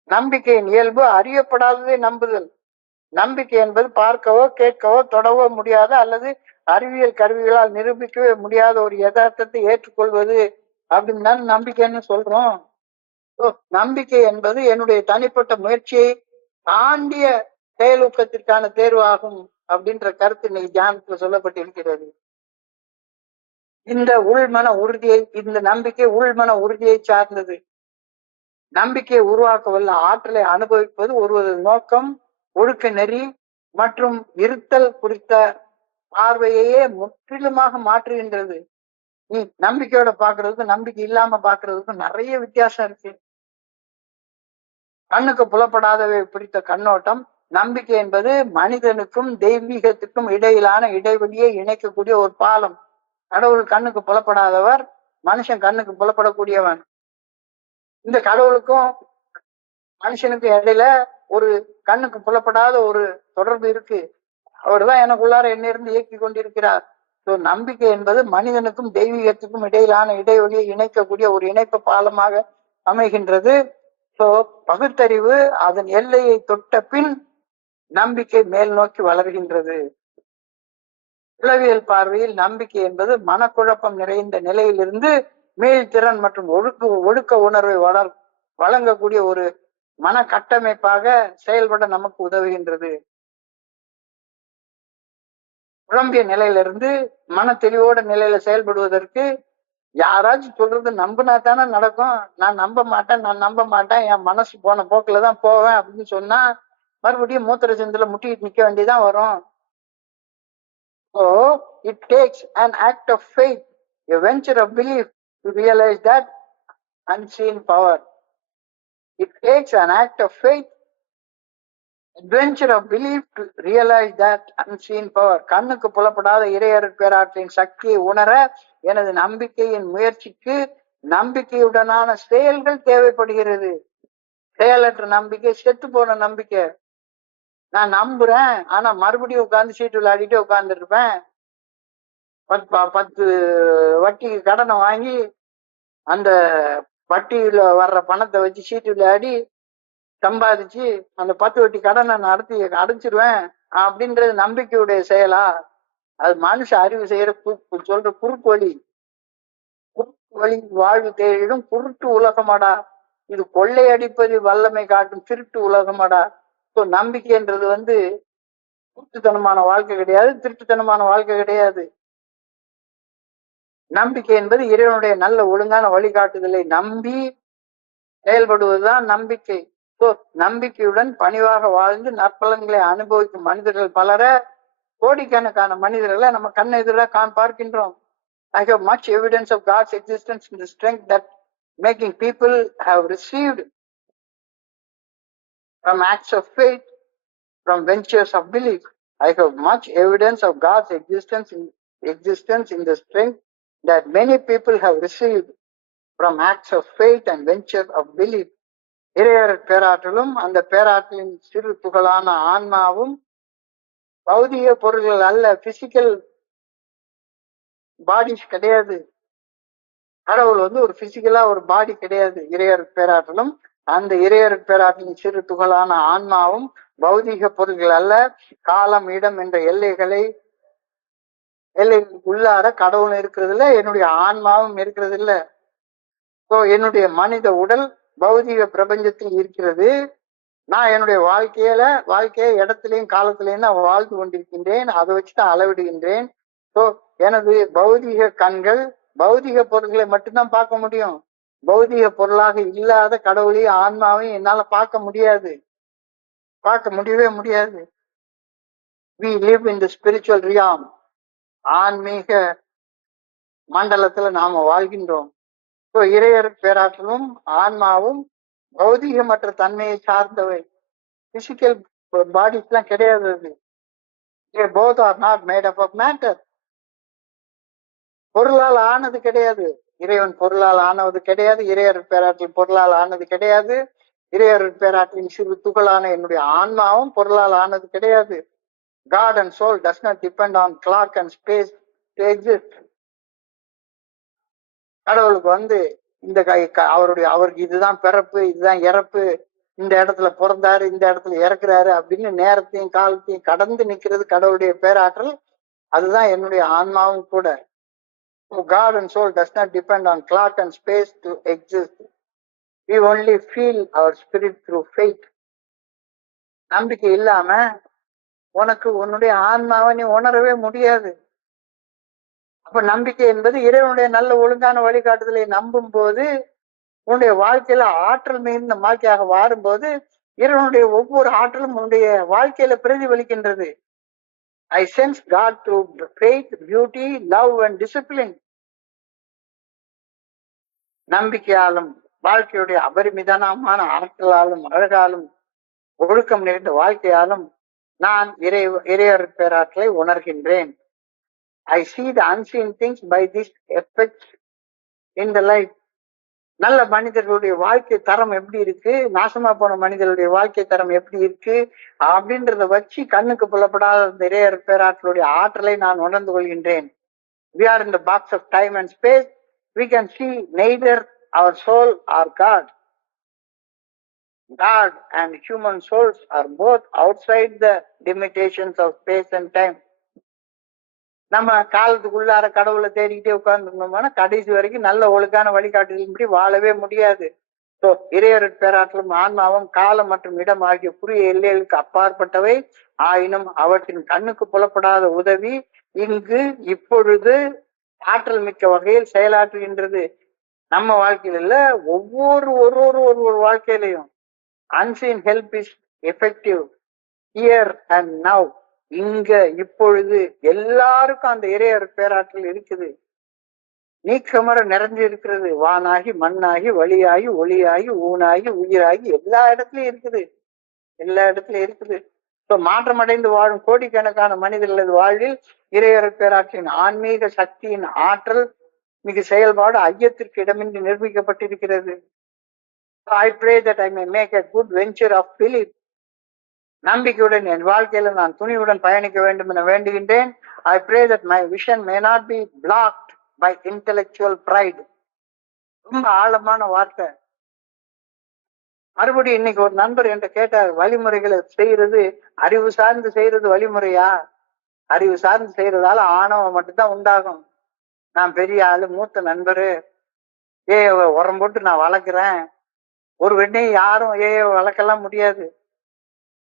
நம்பிக்கையின் இயல்பு அறியப்படாததை நம்புதல். நம்பிக்கை என்பது பார்க்கவோ கேட்கவோ தொடவோ முடியாத அல்லது அறிவியல் கருவிகளால் நிரூபிக்கவே முடியாத ஒரு யதார்த்தத்தை ஏற்றுக்கொள்வது அப்படின்னு தான் நம்பிக்கைன்னு சொல்றோம். நம்பிக்கை என்பது என்னுடைய தனிப்பட்ட முயற்சியை தாண்டிய செயலூக்கத்திற்கான தேர்வு ஆகும் அப்படின்ற கருத்து இன்னைக்கு தியானத்துல சொல்லப்பட்டிருக்கிறது. இந்த நம்பிக்கை உள்மன உறுதியை சார்ந்தது. நம்பிக்கையை உருவாக்க வல்ல ஆற்றலை அனுபவிப்பது ஒருவரது நோக்கம், ஒழுக்க நெறி மற்றும் இருத்தல் குறித்த பார்வையையே முற்றிலுமாக மாற்றுகின்றது. நீ நம்பிக்கையோட பாக்குறதுக்கும் நம்பிக்கை இல்லாம பாக்குறதுக்கும் நிறைய வித்தியாசம் இருக்கு. கண்ணுக்கு புலப்படாதவை குறித்த கண்ணோட்டம். நம்பிக்கை என்பது மனிதனுக்கும் தெய்வீகத்துக்கும் இடையிலான இடைவெளியை இணைக்கக்கூடிய ஒரு பாலம். கடவுள் கண்ணுக்கு புலப்படாதவர், மனுஷன் கண்ணுக்கு புலப்படக்கூடியவன். இந்த கடவுளுக்கும் மனுஷனுக்கும் இடையில ஒரு கண்ணுக்கு புலப்படாத ஒரு தொடர்பு இருக்கு. அவர் தான் எனக்குள்ளார என்னிருந்து இயக்கி கொண்டிருக்கிறார். நம்பிக்கை என்பது மனிதனுக்கும் தெய்வீகத்துக்கும் இடையிலான இடைவெளியை இணைக்கக்கூடிய ஒரு இணைப்பு பாலமாக அமைகின்றது. பகுத்தறிவு அதன் எல்லையை தொட்ட பின் நம்பிக்கை மேல் நோக்கி வளர்கின்றது. உளவியல் பார்வையில் நம்பிக்கை என்பது மனக்குழப்பம் நிறைந்த நிலையிலிருந்து மீள்திறன் மற்றும் ஒழுக்க உணர்வை வழங்கக்கூடிய ஒரு மன கட்டமைப்பாக செயல்பட நமக்கு உதவுகின்றது. குழம்பிய நிலையிலிருந்து மன தெளிவோட நிலையில செயல்படுவதற்கு யாராச்சும் சொல்றது நம்பினா தானே நடக்கும். நான் நம்ப மாட்டேன், நான் நம்ப மாட்டேன், என் மனசு போன போக்குல தான் போவேன் அப்படின்னு சொன்னா மறுபடியும் மூத்திர சந்தில முட்டிட்டு நிக்க வேண்டியதான் வரும். So it takes an act of faith, a venture of belief to realize that unseen power. It takes an act of faith, adventure of belief to realize that unseen power. கண்ணுக்கு புலப்படாத இறையருட் பேராற்றலின் சக்தியை உணர எனது நம்பிக்கையின் முயற்சிக்கு நம்பிக்கையுடனான செயல்கள் தேவைப்படுகிறது. செயலற்ற நம்பிக்கை செத்து போன நம்பிக்கை. நான் நம்புறேன், ஆனா மறுபடியும் உட்கார்ந்து சீட்டு விளையாடிட்டு உட்கார்ந்துட்டு இருப்பேன். 10 வட்டிக்கு கடனை வாங்கி அந்த வட்டியில வர்ற பணத்தை வச்சு சீட்டு விளையாடி சம்பாதிச்சு அந்த 10 வட்டி கடனை நடத்தி அடைச்சிருவேன் அப்படின்றது நம்பிக்கையுடைய செயலா? அது மனுஷ அறிவு செய்யற சொல்ற குறுக்கு வழி. குறுக்கு வழி வாழ்வு தேடிடும் குருட்டு உலகமாடா. இது கொள்ளையடிப்பது வல்லமை காட்டும் திருட்டு உலகமாடா. ஸோ நம்பிக்கைன்றது திருட்டுத்தனமான வாழ்க்கை கிடையாது, திருட்டுத்தனமான வாழ்க்கை கிடையாது. நம்பிக்கை என்பது இறைவனுடைய நல்ல ஒழுங்கான வழிகாட்டுதலை நம்பி செயல்படுவதுதான் நம்பிக்கை. ஸோ நம்பிக்கையுடன் பணிவாக வாழ்ந்து நற்பலன்களை அனுபவிக்கும் மனிதர்கள் பலர, கோடிக்கணக்கான மனிதர்களை நம்ம கண் எதிராக பார்க்கின்றோம். I have much evidence of God's existence in the strength that making people have received from acts of faith, from ventures of belief. I have much evidence of God's existence in the strength that many people have received from acts of faith and ventures of belief. இறையர் பேராற்றலும் அந்த பேராற்றலின் சிறு துகளான ஆன்மாவும் பௌதிக பொருள்கள் அல்ல, physical bodies கிடையாது. கடவுள் ஒரு பிசிக்கலா ஒரு பாடி கிடையாது. இறையர் பேராற்றலும் அந்த இறையர் பேராற்றலின் சிறு துகளான ஆன்மாவும் பௌதிக பொருள்கள் அல்ல. காலம் இடம் என்ற எல்லைக்குள்ளார கடவுள் இருக்கிறது இல்ல, என்னுடைய ஆன்மாவும் இருக்கிறது இல்ல. ஸோ என்னுடைய மனித உடல் பௌதிக பிரபஞ்சத்தில் இருக்கிறது. நான் என்னுடைய வாழ்க்கையை இடத்திலையும் காலத்திலையும் தான் வாழ்ந்து கொண்டிருக்கின்றேன். அதை வச்சுதான் அளவிடுகின்றேன். ஸோ எனது பௌதிக கண்கள் பௌதிக பொருட்களை மட்டும்தான் பார்க்க முடியும். பௌதிக பொருளாக இல்லாத கடவுளையும் ஆன்மாவையும் என்னால பார்க்க முடியவே முடியாது. We live in the spiritual realm. ஆன்மீக மண்டலத்துல நாம வாழ்கின்றோம். இறையர் பேராற்றலும் ஆன்மாவும் பௌதிகமற்ற தன்மையை சார்ந்தவை. பிசிக்கல் பாடிஸ் எல்லாம் கிடையாது. Both are not made up of matter. பொருளால் ஆனது கிடையாது. இறைவன் பொருளால் ஆனது கிடையாது. இறையர் பேராற்றல் பொருளால் ஆனது கிடையாது. இறையர் பேராற்றலின் சிறு துகளான என்னுடைய ஆன்மாவும் பொருளால் ஆனது கிடையாது. God and soul does not depend on clock and space to exist. கடவுளுக்கு அவருக்கு இதுதான் பிறப்பு, இதுதான் இறப்பு, இந்த இடத்துல பிறந்தாரு, இந்த இடத்துல இறக்குறாரு அப்படின்னு நேரத்தையும் காலத்தையும் கடந்து நிக்கிறது கடவுளுடைய பேராற்றல். அதுதான் என்னுடைய ஆன்மாவும் கூட. God and soul does not depend on clock and space to exist. We only feel our spirit through faith. நம்பிக்கை இல்லாம உனக்கு உன்னுடைய ஆன்மாவை நீ உணரவே முடியாது. அப்ப நம்பிக்கை என்பது இறைவனுடைய நல்ல ஒழுங்கான வழிகாட்டுதலை நம்பும் போது, உன்னுடைய வாழ்க்கையில ஆற்றல் மிகுந்த வாழ்க்கையாக வாரும்போது இறைவனுடைய ஒவ்வொரு ஆற்றலும் உன்னுடைய வாழ்க்கையில பிரதிபலிக்கின்றது. I sense God through faith, beauty, love and discipline. நம்பிக்கையாலும் வாழ்க்கையுடைய அபரிமிதமான ஆற்றலாலும் அழகாலும் ஒழுக்கம் நிறைந்த வாழ்க்கையாலும் நான் இறையர் பேராற்றலை உணர்கின்றேன். I see the unseen things by these effects in the life. நல்ல மனிதர்களுடைய வாழ்க்கை தரம் எப்படி இருக்கு, நாசமா போன மனிதர்களுடைய வாழ்க்கை தரம் எப்படி இருக்கு அப்படின்றத வச்சு கண்ணுக்கு புலப்படாத இறையர் பேராற்றலுடைய ஆற்றலை நான் உணர்ந்து கொள்கின்றேன். We are in the box of time and space. We can see neither our soul or God. God and human souls are both outside the limitations of space and time. நம்ம காலத்துக்குள்ளார கடவுளை தேடிக்கிட்டே உட்கார்ந்துருந்தோம்னா கடைசி வரைக்கும் நல்ல ஒழுங்கான வழிகாட்டுதலின்படி வாழவே முடியாது. இறையர் பேராற்றலும் ஆன்மாவும் காலம் மற்றும் இடம் ஆகிய குறுகிய எல்லைகளுக்கு அப்பாற்பட்டவை ஆயினும் அவற்றின் கண்ணுக்கு புலப்படாத உதவி இங்கு இப்பொழுது ஆற்றல் மிக்க வகையில் செயலாற்றுகின்றது. நம்ம வாழ்க்கையில இல்ல, ஒவ்வொரு ஒரு ஒரு ஒரு ஒரு வாழ்க்கையிலையும் unseen help is effective here and now. இங்க இப்பொழுது எல்லாருக்கும் அந்த இறையர் பேராற்றல் இருக்குது, நீக்கமர நிறைஞ்சு இருக்கிறது. வானாகி மண்ணாகி வழியாகி ஒளியாகி ஊனாகி உயிராகி எல்லா இடத்துலயும் இருக்குது, எல்லா இடத்துலயும் இருக்குது. இப்ப மாற்றமடைந்து வாழும் கோடிக்கணக்கான மனிதர்களது வாழ்வில் இறையர் பேராற்றின் ஆன்மீக சக்தியின் ஆற்றல் மிகு செயல்பாடு ஐயத்திற்கு இடமின்றி நிரூபிக்கப்பட்டிருக்கிறது. I pray that I may make a good venture of belief. நம்பிக்கையுடன் என் வாழ்க்கையில நான் துணிவுடன் பயணிக்க வேண்டும் என வேண்டுகின்றேன். I pray that my vision may not be blocked by intellectual pride. ரொம்ப ஆழமான வார்த்தை. மறுபடியும் இன்னைக்கு ஒரு நண்பர் என்கிட்ட கேட்டார், வழிமுறைகளை செய்யறது அறிவு சார்ந்து செய்யறது வழிமுறையா? அறிவு சார்ந்து செய்யறதால ஆணவம் மட்டும்தான் உண்டாகும். நான் பெரிய ஆளு, மூத்த நண்பரு, உரம் போட்டு நான் வளர்க்கிறேன், ஒரு வெண்ணையும் யாரும் வளர்க்கலாம் முடியாது.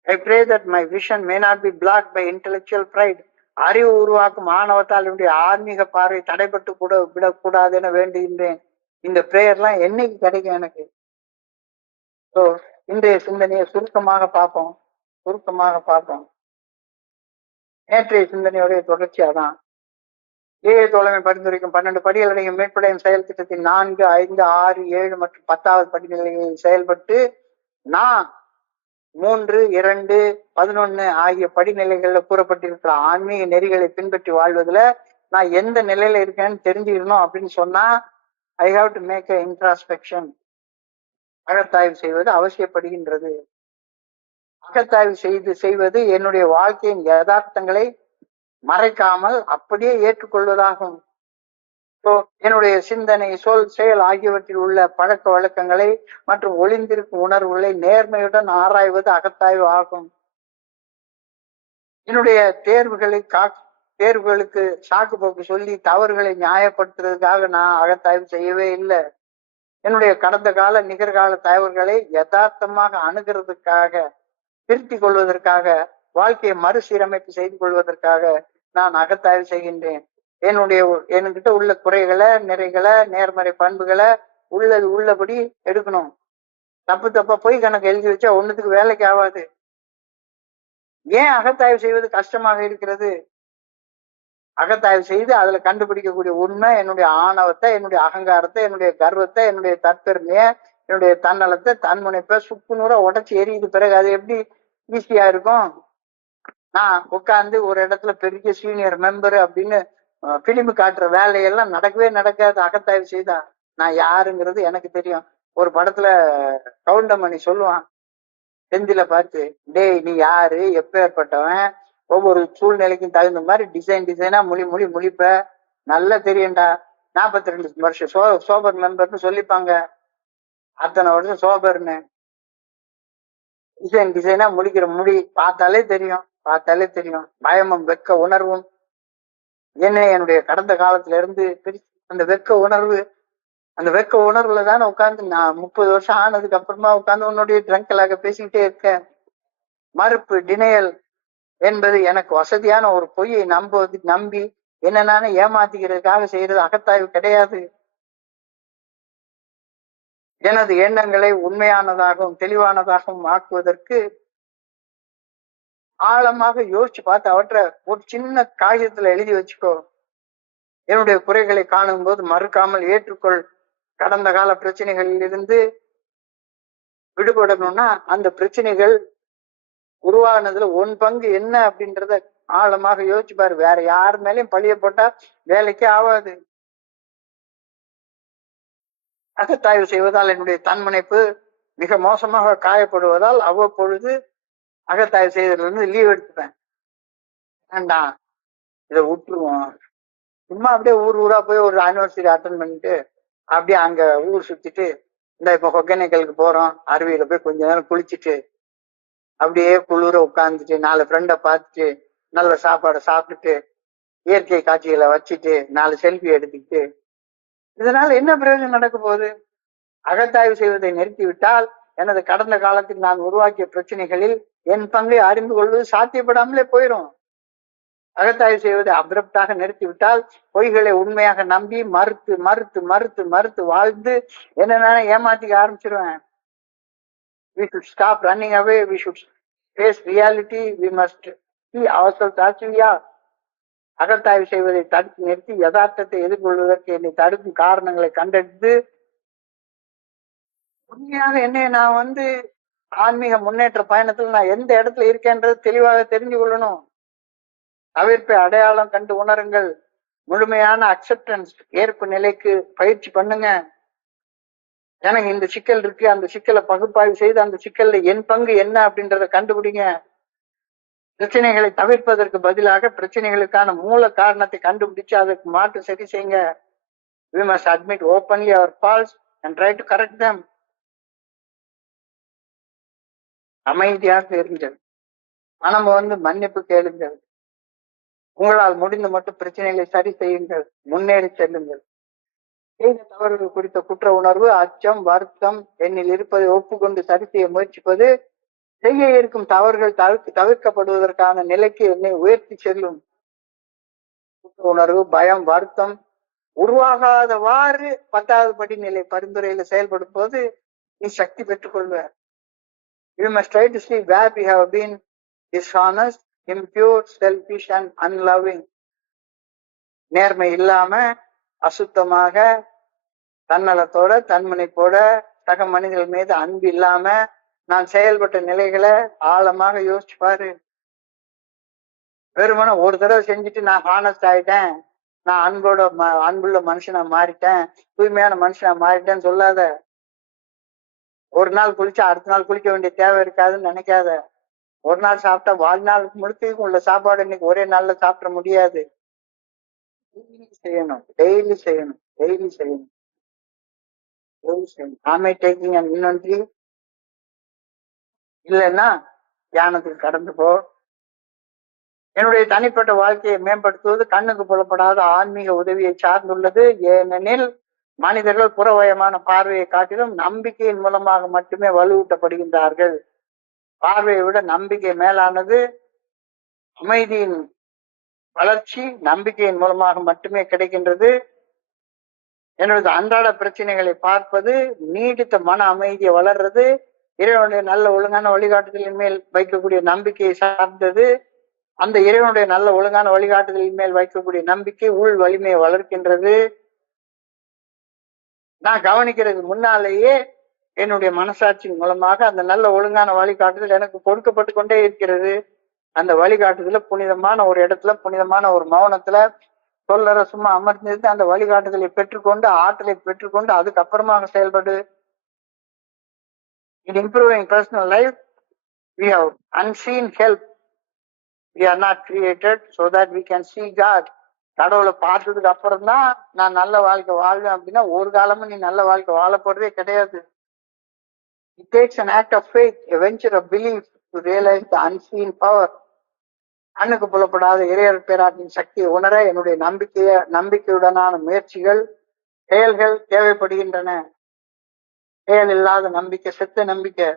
I pray that my vision may not be blocked by intellectual pride. அறிவு உருவாக்கும் ஆணவத்தால் என்னுடைய ஆன்மீக பார்வை தடைப்பட்டு கூட விடக்கூடாது என வேண்டுகின்றேன். இந்த பிரேயர்லாம் என்னைக்கு கிடைக்கும் எனக்கு? ஸோ இன்றைய சிந்தனையை சுருக்கமாக பார்ப்போம். நேற்றைய சிந்தனையுடைய தொடர்ச்சியாதான் தோழமை பரிந்துரைக்கும் 12 படிகள் அடங்கிய மேற்படையும் செயல் திட்டத்தின் 4, 5, 6, 7 மற்றும் 10வது படிநிலைகளில் செயல்பட்டு நான் 3, 2, 11 ஆகிய படிநிலைகள்ல கூறப்பட்டிருக்கிற ஆன்மீக நெறிகளை பின்பற்றி வாழ்வதுல நான் எந்த நிலையில இருக்கேன்னு தெரிஞ்சுக்கணும் அப்படின்னு சொன்னா I have to make a introspection. அகத்தாய்வு செய்வது அவசியப்படுகின்றது. அகத்தாய்வு செய்வது என்னுடைய வாழ்க்கையின் யதார்த்தங்களை மறைக்காமல் அப்படியே ஏற்றுக்கொள்வதாகும். என்னுடைய சிந்தனை, சொல், செயல் ஆகியவற்றில் உள்ள பழக்க வழக்கங்களை மற்றும் ஒளிந்திருக்கும் உணர்வுகளை நேர்மையுடன் ஆராய்வது அகத்தாய்வு ஆகும். என்னுடைய தேர்வுகளுக்கு சாக்கு போக்கு சொல்லி தவறுகளை நியாயப்படுத்துறதுக்காக நான் அகத்தாய்வு செய்யவே இல்லை. என்னுடைய கடந்த கால நிகழ்கால தவறுகளை யதார்த்தமாக அணுகிறதுக்காக, திருத்திக் கொள்வதற்காக, வாழ்க்கையை மறுசீரமைப்பு செய்து கொள்வதற்காக நான் அகத்தாய்வு செய்கின்றேன். என்கிட்ட உள்ள குறைகளை, நிறைகளை, நேர்மறை பண்புகளை உள்ளபடி எடுக்கணும். தப்பா போய் கணக்கு எழுதி வச்சா ஒண்ணுத்துக்கு வேலைக்கு ஆகாது. ஏன் அகத்தாய்வு செய்வது கஷ்டமாக இருக்கிறது? அகத்தாய்வு செய்து அதுல கண்டுபிடிக்கக்கூடிய உண்மை என்னுடைய ஆணவத்தை, என்னுடைய அகங்காரத்தை, என்னுடைய கர்வத்தை, என்னுடைய தற்பெருமைய, என்னுடைய தன்னலத்தை, தன்முனைப்பை சுக்குநூற உடைச்சு எரியுது. பிறகு அது எப்படி ஈஸியா இருக்கும்? நான் உட்கார்ந்து ஒரு இடத்துல பெரிய சீனியர் மெம்பர் அப்படின்னு பிலிமு காட்டுற வேலையெல்லாம் நடக்கவே நடக்காது. அகத்தாய்வு செய்தா நான் யாருங்கிறது எனக்கு தெரியும். ஒரு படத்துல கவுண்டமணி சொல்லுவான் செந்தில பார்த்து, டேய் நீ யாரு, எப்பேற்பட்டவன், ஒவ்வொரு சூழ்நிலைக்கும் தகுந்த மாதிரி டிசைனா முழிப்ப, நல்லா தெரியும்டா. 42 வருஷம் சோபர் மெம்பர்னு சொல்லிப்பாங்க. அத்தனை வருஷம் சோபர்னு டிசைனா முடிக்கிற பார்த்தாலே தெரியும். பயமும் வெக்க உணர்வும் என்னுடைய கடந்த காலத்துல இருந்து அந்த வெக்க உணர்வுல தானே உட்காந்து நான் 30 வருஷம் ஆனதுக்கு அப்புறமா உட்காந்து உன்னுடைய ட்ரங்கலாக பேசிக்கிட்டே இருக்கேன். மறுப்பு, டினையல் என்பது எனக்கு வசதியான ஒரு பொய்யை நம்பி என்ன நானே ஏமாத்திக்கிறதுக்காக செய்யறது அகத்தாய்வு கிடையாது. எனது எண்ணங்களை உண்மையானதாகவும் தெளிவானதாகவும் ஆக்குவதற்கு ஆழமாக யோசிச்சு பார்த்து அவற்றை ஒரு சின்ன காகிதத்துல எழுதி வச்சுக்கோ. என்னுடைய குறைகளை காணும் போது மறுக்காமல் ஏற்றுக்கொள். கடந்த கால பிரச்சனைகளில் இருந்து விடுபடணும்னா அந்த பிரச்சனைகள் உருவானதுல உன் பங்கு என்ன அப்படின்றத ஆழமாக யோசிச்சு பாரு. வேற யார் மேலயும் பழிய போட்டா வேலைக்கே ஆகாது. அகத்தாய்வு செய்வதால் என்னுடைய தன்முனைப்பு மிக மோசமாக காயப்படுவதால் அவ்வப்பொழுது அகத்தாய்வு செய்யறதுல இருந்து லீவ் எடுத்துப்பேன். வேண்டாம், இதை விட்டுருவோம். சும்மா அப்படியே ஊரா போய் ஒரு ஆனிவர்சரி அட்டன் பண்ணிட்டு அப்படியே அங்க ஊர் சுத்திட்டு, இப்ப ஒகேனக்கலுக்கு போறோம், அருவியில போய் கொஞ்ச நேரம் குளிச்சுட்டு அப்படியே குளிர உட்காந்துட்டு 4 ஃப்ரெண்டை பார்த்துட்டு நல்ல சாப்பாடை சாப்பிட்டுட்டு இயற்கை காட்சிகளை வச்சுட்டு 4 செல்ஃபி எடுத்துக்கிட்டு இதனால என்ன பிரயோஜனம் நடக்க போகுது? அகத்தாய்வு செய்வதை நிறுத்திவிட்டால் எனது கடந்த காலத்தில் நான் உருவாக்கிய பிரச்சனைகளில் என் பங்கை அறிந்து கொள்வது சாத்தியப்படாமலே போயிடும். அகத்தாய்வு செய்வதை அப்ரப்டாக நிறுத்திவிட்டால் பொய்களை உண்மையாக நம்பி மறுத்து மறுத்து மறுத்து மறுத்து வாழ்ந்து என்னன்னா ஏமாத்திக்க ஆரம்பிச்சிருவேன். We should stop running away. We should face reality. We must see ourselves as we are. அகத்தாய்வு செய்வதை தடுத்து நிறுத்தி யதார்த்தத்தை எதிர்கொள்வதற்கு என்னை தடுக்கும் காரணங்களை கண்டெடுத்து உண்மையாக என்னை நான் ஆன்மீக முன்னேற்ற பயணத்தில் நான் எந்த இடத்துல இருக்கேன்றது தெளிவாக தெரிஞ்சு கொள்ளணும். தவிர்ப்பை அடையாளம் கண்டு உணருங்கள். முழுமையான அக்செப்டன்ஸ் ஏற்பு நிலைக்கு பயிற்சி பண்ணுங்க. எனக்கு இந்த சிக்கல் இருக்கு, அந்த சிக்கலை பகுப்பாய்வு செய்து அந்த சிக்கல்ல என் பங்கு என்ன அப்படின்றத கண்டுபிடிங்க. பிரச்சனைகளை தவிர்ப்பதற்கு பதிலாக பிரச்சனைகளுக்கான மூல காரணத்தை கண்டுபிடிச்சு அதற்கு மாற்று சரி செய்யுங்க. We must admit openly our faults and try to correct them. அமைதியாக இருங்கள். மனம் மன்னிப்பு கேளுங்கள். உங்களால் முடிந்த மட்டும் பிரச்சனைகளை சரி செய்யுங்கள். முன்னேறி செல்லுங்கள். செய்த தவறுகள் குறித்த குற்ற உணர்வு, அச்சம், வருத்தம் என்னில் இருப்பதை ஒப்புக்கொண்டு சரி செய்ய முயற்சிப்பது செய்ய இருக்கும் தவறுகள் தவிர்க்கப்படுவதற்கான நிலைக்கு என்னை உயர்த்தி செல்லும். குற்ற உணர்வு, பயம், வருத்தம் உருவாகாதவாறு 10வது படிநிலை பரிந்துரையில செயல்படும் போது நீ சக்தி பெற்றுக் கொள்வ. You must try to see where we have been dishonest, impure, selfish and unloving. நேர்மை இல்லாம, அசுத்தமாக, தன்னலத்தோட, தன்முனைப்போட, சக மனிதர்கள் மீது அன்பு இல்லாம நான் செயல்பட்ட நிலைகளை ஆழமாக யோசிச்சு பாரு. வெறுமன ஒரு தடவை செஞ்சுட்டு நான் ஹானஸ்ட் ஆயிட்டேன், நான் அன்புள்ள மனுஷனா மாறிட்டேன், தூய்மையான மனுஷனா மாறிட்டேன்னு சொல்லாத. ஒரு நாள் குளிச்சா அடுத்த நாள் குளிக்க வேண்டிய தேவை இருக்காதுன்னு நினைக்காத. ஒரு நாள் சாப்பிட்டா வாழ்நாள் முழுக்க உள்ள சாப்பாடு இன்னைக்கு ஒரே நாள்ல சாப்பிட முடியாது. செய்யணும், டெய்லி செய்யணும், டெய்லி செய்யணும், டெய்லி செய்யணும். ஆமை டேக்கிங் அண்ட் இன்வென்ட்ரி இல்லைன்னா தியானத்துக்கு கடந்து போ. என்னுடைய தனிப்பட்ட வாழ்க்கையை மேம்படுத்துவது கண்ணுக்கு புலப்படாத ஆன்மீக உதவியை சார்ந்துள்ளது. ஏனெனில் மனிதர்கள் புறவயமான பார்வையை காட்டிலும் நம்பிக்கையின் மூலமாக மட்டுமே வலுவூட்டப்படுகின்றார்கள். பார்வையை விட நம்பிக்கை மேலானது. அமைதியின் வளர்ச்சி நம்பிக்கையின் மூலமாக மட்டுமே கிடைக்கின்றது. என்னோட அன்றாட பிரச்சனைகளை பார்ப்பது, நீடித்த மன அமைதியை வளர்றது, இறைவனுடைய நல்ல ஒழுங்கான வழிகாட்டுதலின் மேல் வைக்கக்கூடிய நம்பிக்கையை சார்ந்தது. அந்த இறைவனுடைய நல்ல ஒழுங்கான வழிகாட்டுதலின் மேல் வைக்கக்கூடிய நம்பிக்கை உள் வலிமையை வளர்க்கின்றது. நான் கவனிக்கிறது முன்னாலேயே என்னுடைய மனசாட்சியின் மூலமாக அந்த நல்ல ஒழுங்கான வழிகாட்டுதல் எனக்கு கொடுக்கப்பட்டு கொண்டே இருக்கிறது. அந்த வழிகாட்டுதல புனிதமான ஒரு இடத்துல, புனிதமான ஒரு மௌனத்துல சொல்லற சும்மா அமர்ந்திருந்து அந்த வழிகாட்டுதலை பெற்றுக்கொண்டு, ஆற்றலை பெற்றுக்கொண்டு அதுக்கப்புறமாக செயல்படு. In improving personal life, we have unseen help. We are not created so that we can see God. கடவுளை பார்த்ததுக்கு அப்புறம் தான் நான் நல்ல வாழ்க்கை வாழ்வேன் அப்படின்னா ஒரு காலமும் நீ நல்ல வாழ்க்கை வாழ போறதே கிடையாது. It takes an act of faith, a venture of belief to realize the unseen power. கண்ணுக்கு புலப்படாத இறையர் பேராட்டின் சக்தியை உணர என்னுடைய நம்பிக்கையுடனான முயற்சிகள், செயல்கள் தேவைப்படுகின்றன. செயல் இல்லாத நம்பிக்கை செத்த நம்பிக்கை.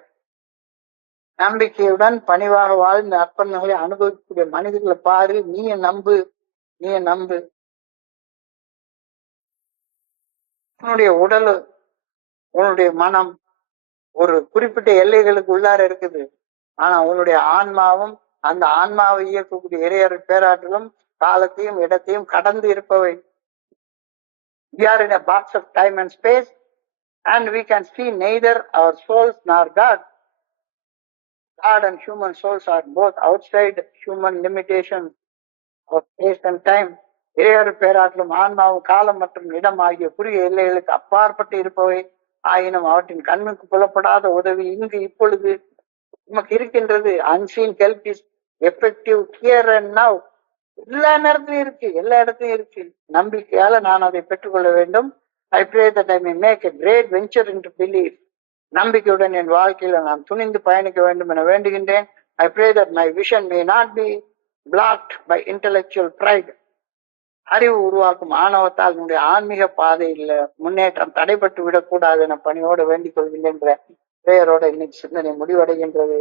நம்பிக்கையுடன் பணிவாக வாழ்ந்த அர்ப்பணங்களை அனுபவிக்கக்கூடிய மனிதர்களை பாரு. நீய நம்பு. உன்னுடைய உடல், உன்னுடைய மனம் ஒரு குறிப்பிட்ட எல்லைகளுக்கு உள்ளார இருக்குது. ஆனா உன்னுடைய ஆன்மாவும் அந்த ஆன்மாவை இயக்கக்கூடிய இறையர் பேராற்றலும் காலத்தையும் இடத்தையும் கடந்து இருப்பவை. We are in a box of time and space and we can see neither our souls nor God. God and human souls are both outside human limitations of space and time. இறையர் பேராற்றலும் ஆன்மாவும் காலம் மற்றும் இடம் ஆகிய குறுகிய எல்லைகளுக்கு அப்பாற்பட்டு இருப்பவை. ஆயினும் அவற்றின் கண்ணுக்கு புலப்படாத உதவி இங்கு இப்பொழுது நமக்கு இருக்கின்றது. Unseen help is effective here and now. எல்லா நேரத்திலும் இருக்கு, எல்லா இடத்துலயும் இருக்கு. நம்பிக்கையால நான் அதை பெற்றுக்கொள்ள வேண்டும். I pray that I may make a great venture into belief. நம்பிக்கையுடன் என் வாழ்க்கையில நான் துணிந்து பயணிக்க வேண்டும் என வேண்டுகின்றேன். I pray that my vision may not be blocked by intellectual pride. அறிவு உருவாக்கும் ஆணவத்தால் என்னுடைய ஆன்மீக பாதையில முன்னேற்றம் தடைபட்டு விடக்கூடாது என பணியோடு வேண்டிக் கொள்கின்ற பெயரோட இன்னைக்கு சிந்தனை முடிவடைகின்றது.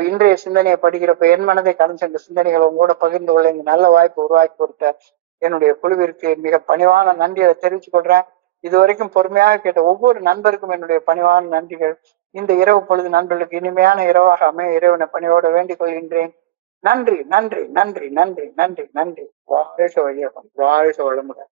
இன்றைய சிந்தனையை படிக்கிறப்ப என் மனதை கடந்து சென்ற சிந்தனைகளை உங்களோட பகிர்ந்து கொள்ள இந்த நல்ல வாய்ப்பு உருவாக்கி கொடுத்த என்னுடைய குழுவிற்கு மிக பணிவான நன்றியை தெரிவித்துக் கொள்றேன். இதுவரைக்கும் பொறுமையாக கேட்ட ஒவ்வொரு நண்பருக்கும் என்னுடைய பணிவான நன்றிகள். இந்த இரவு பொழுது நண்பர்களுக்கு இனிமையான இரவாக அமைய இறைவனை பணியோட வேண்டிக் கொள்கின்றேன். நன்றி நன்றி நன்றி நன்றி நன்றி நன்றி. வாழ்க வையகம், வாழ்க வளமுடன்.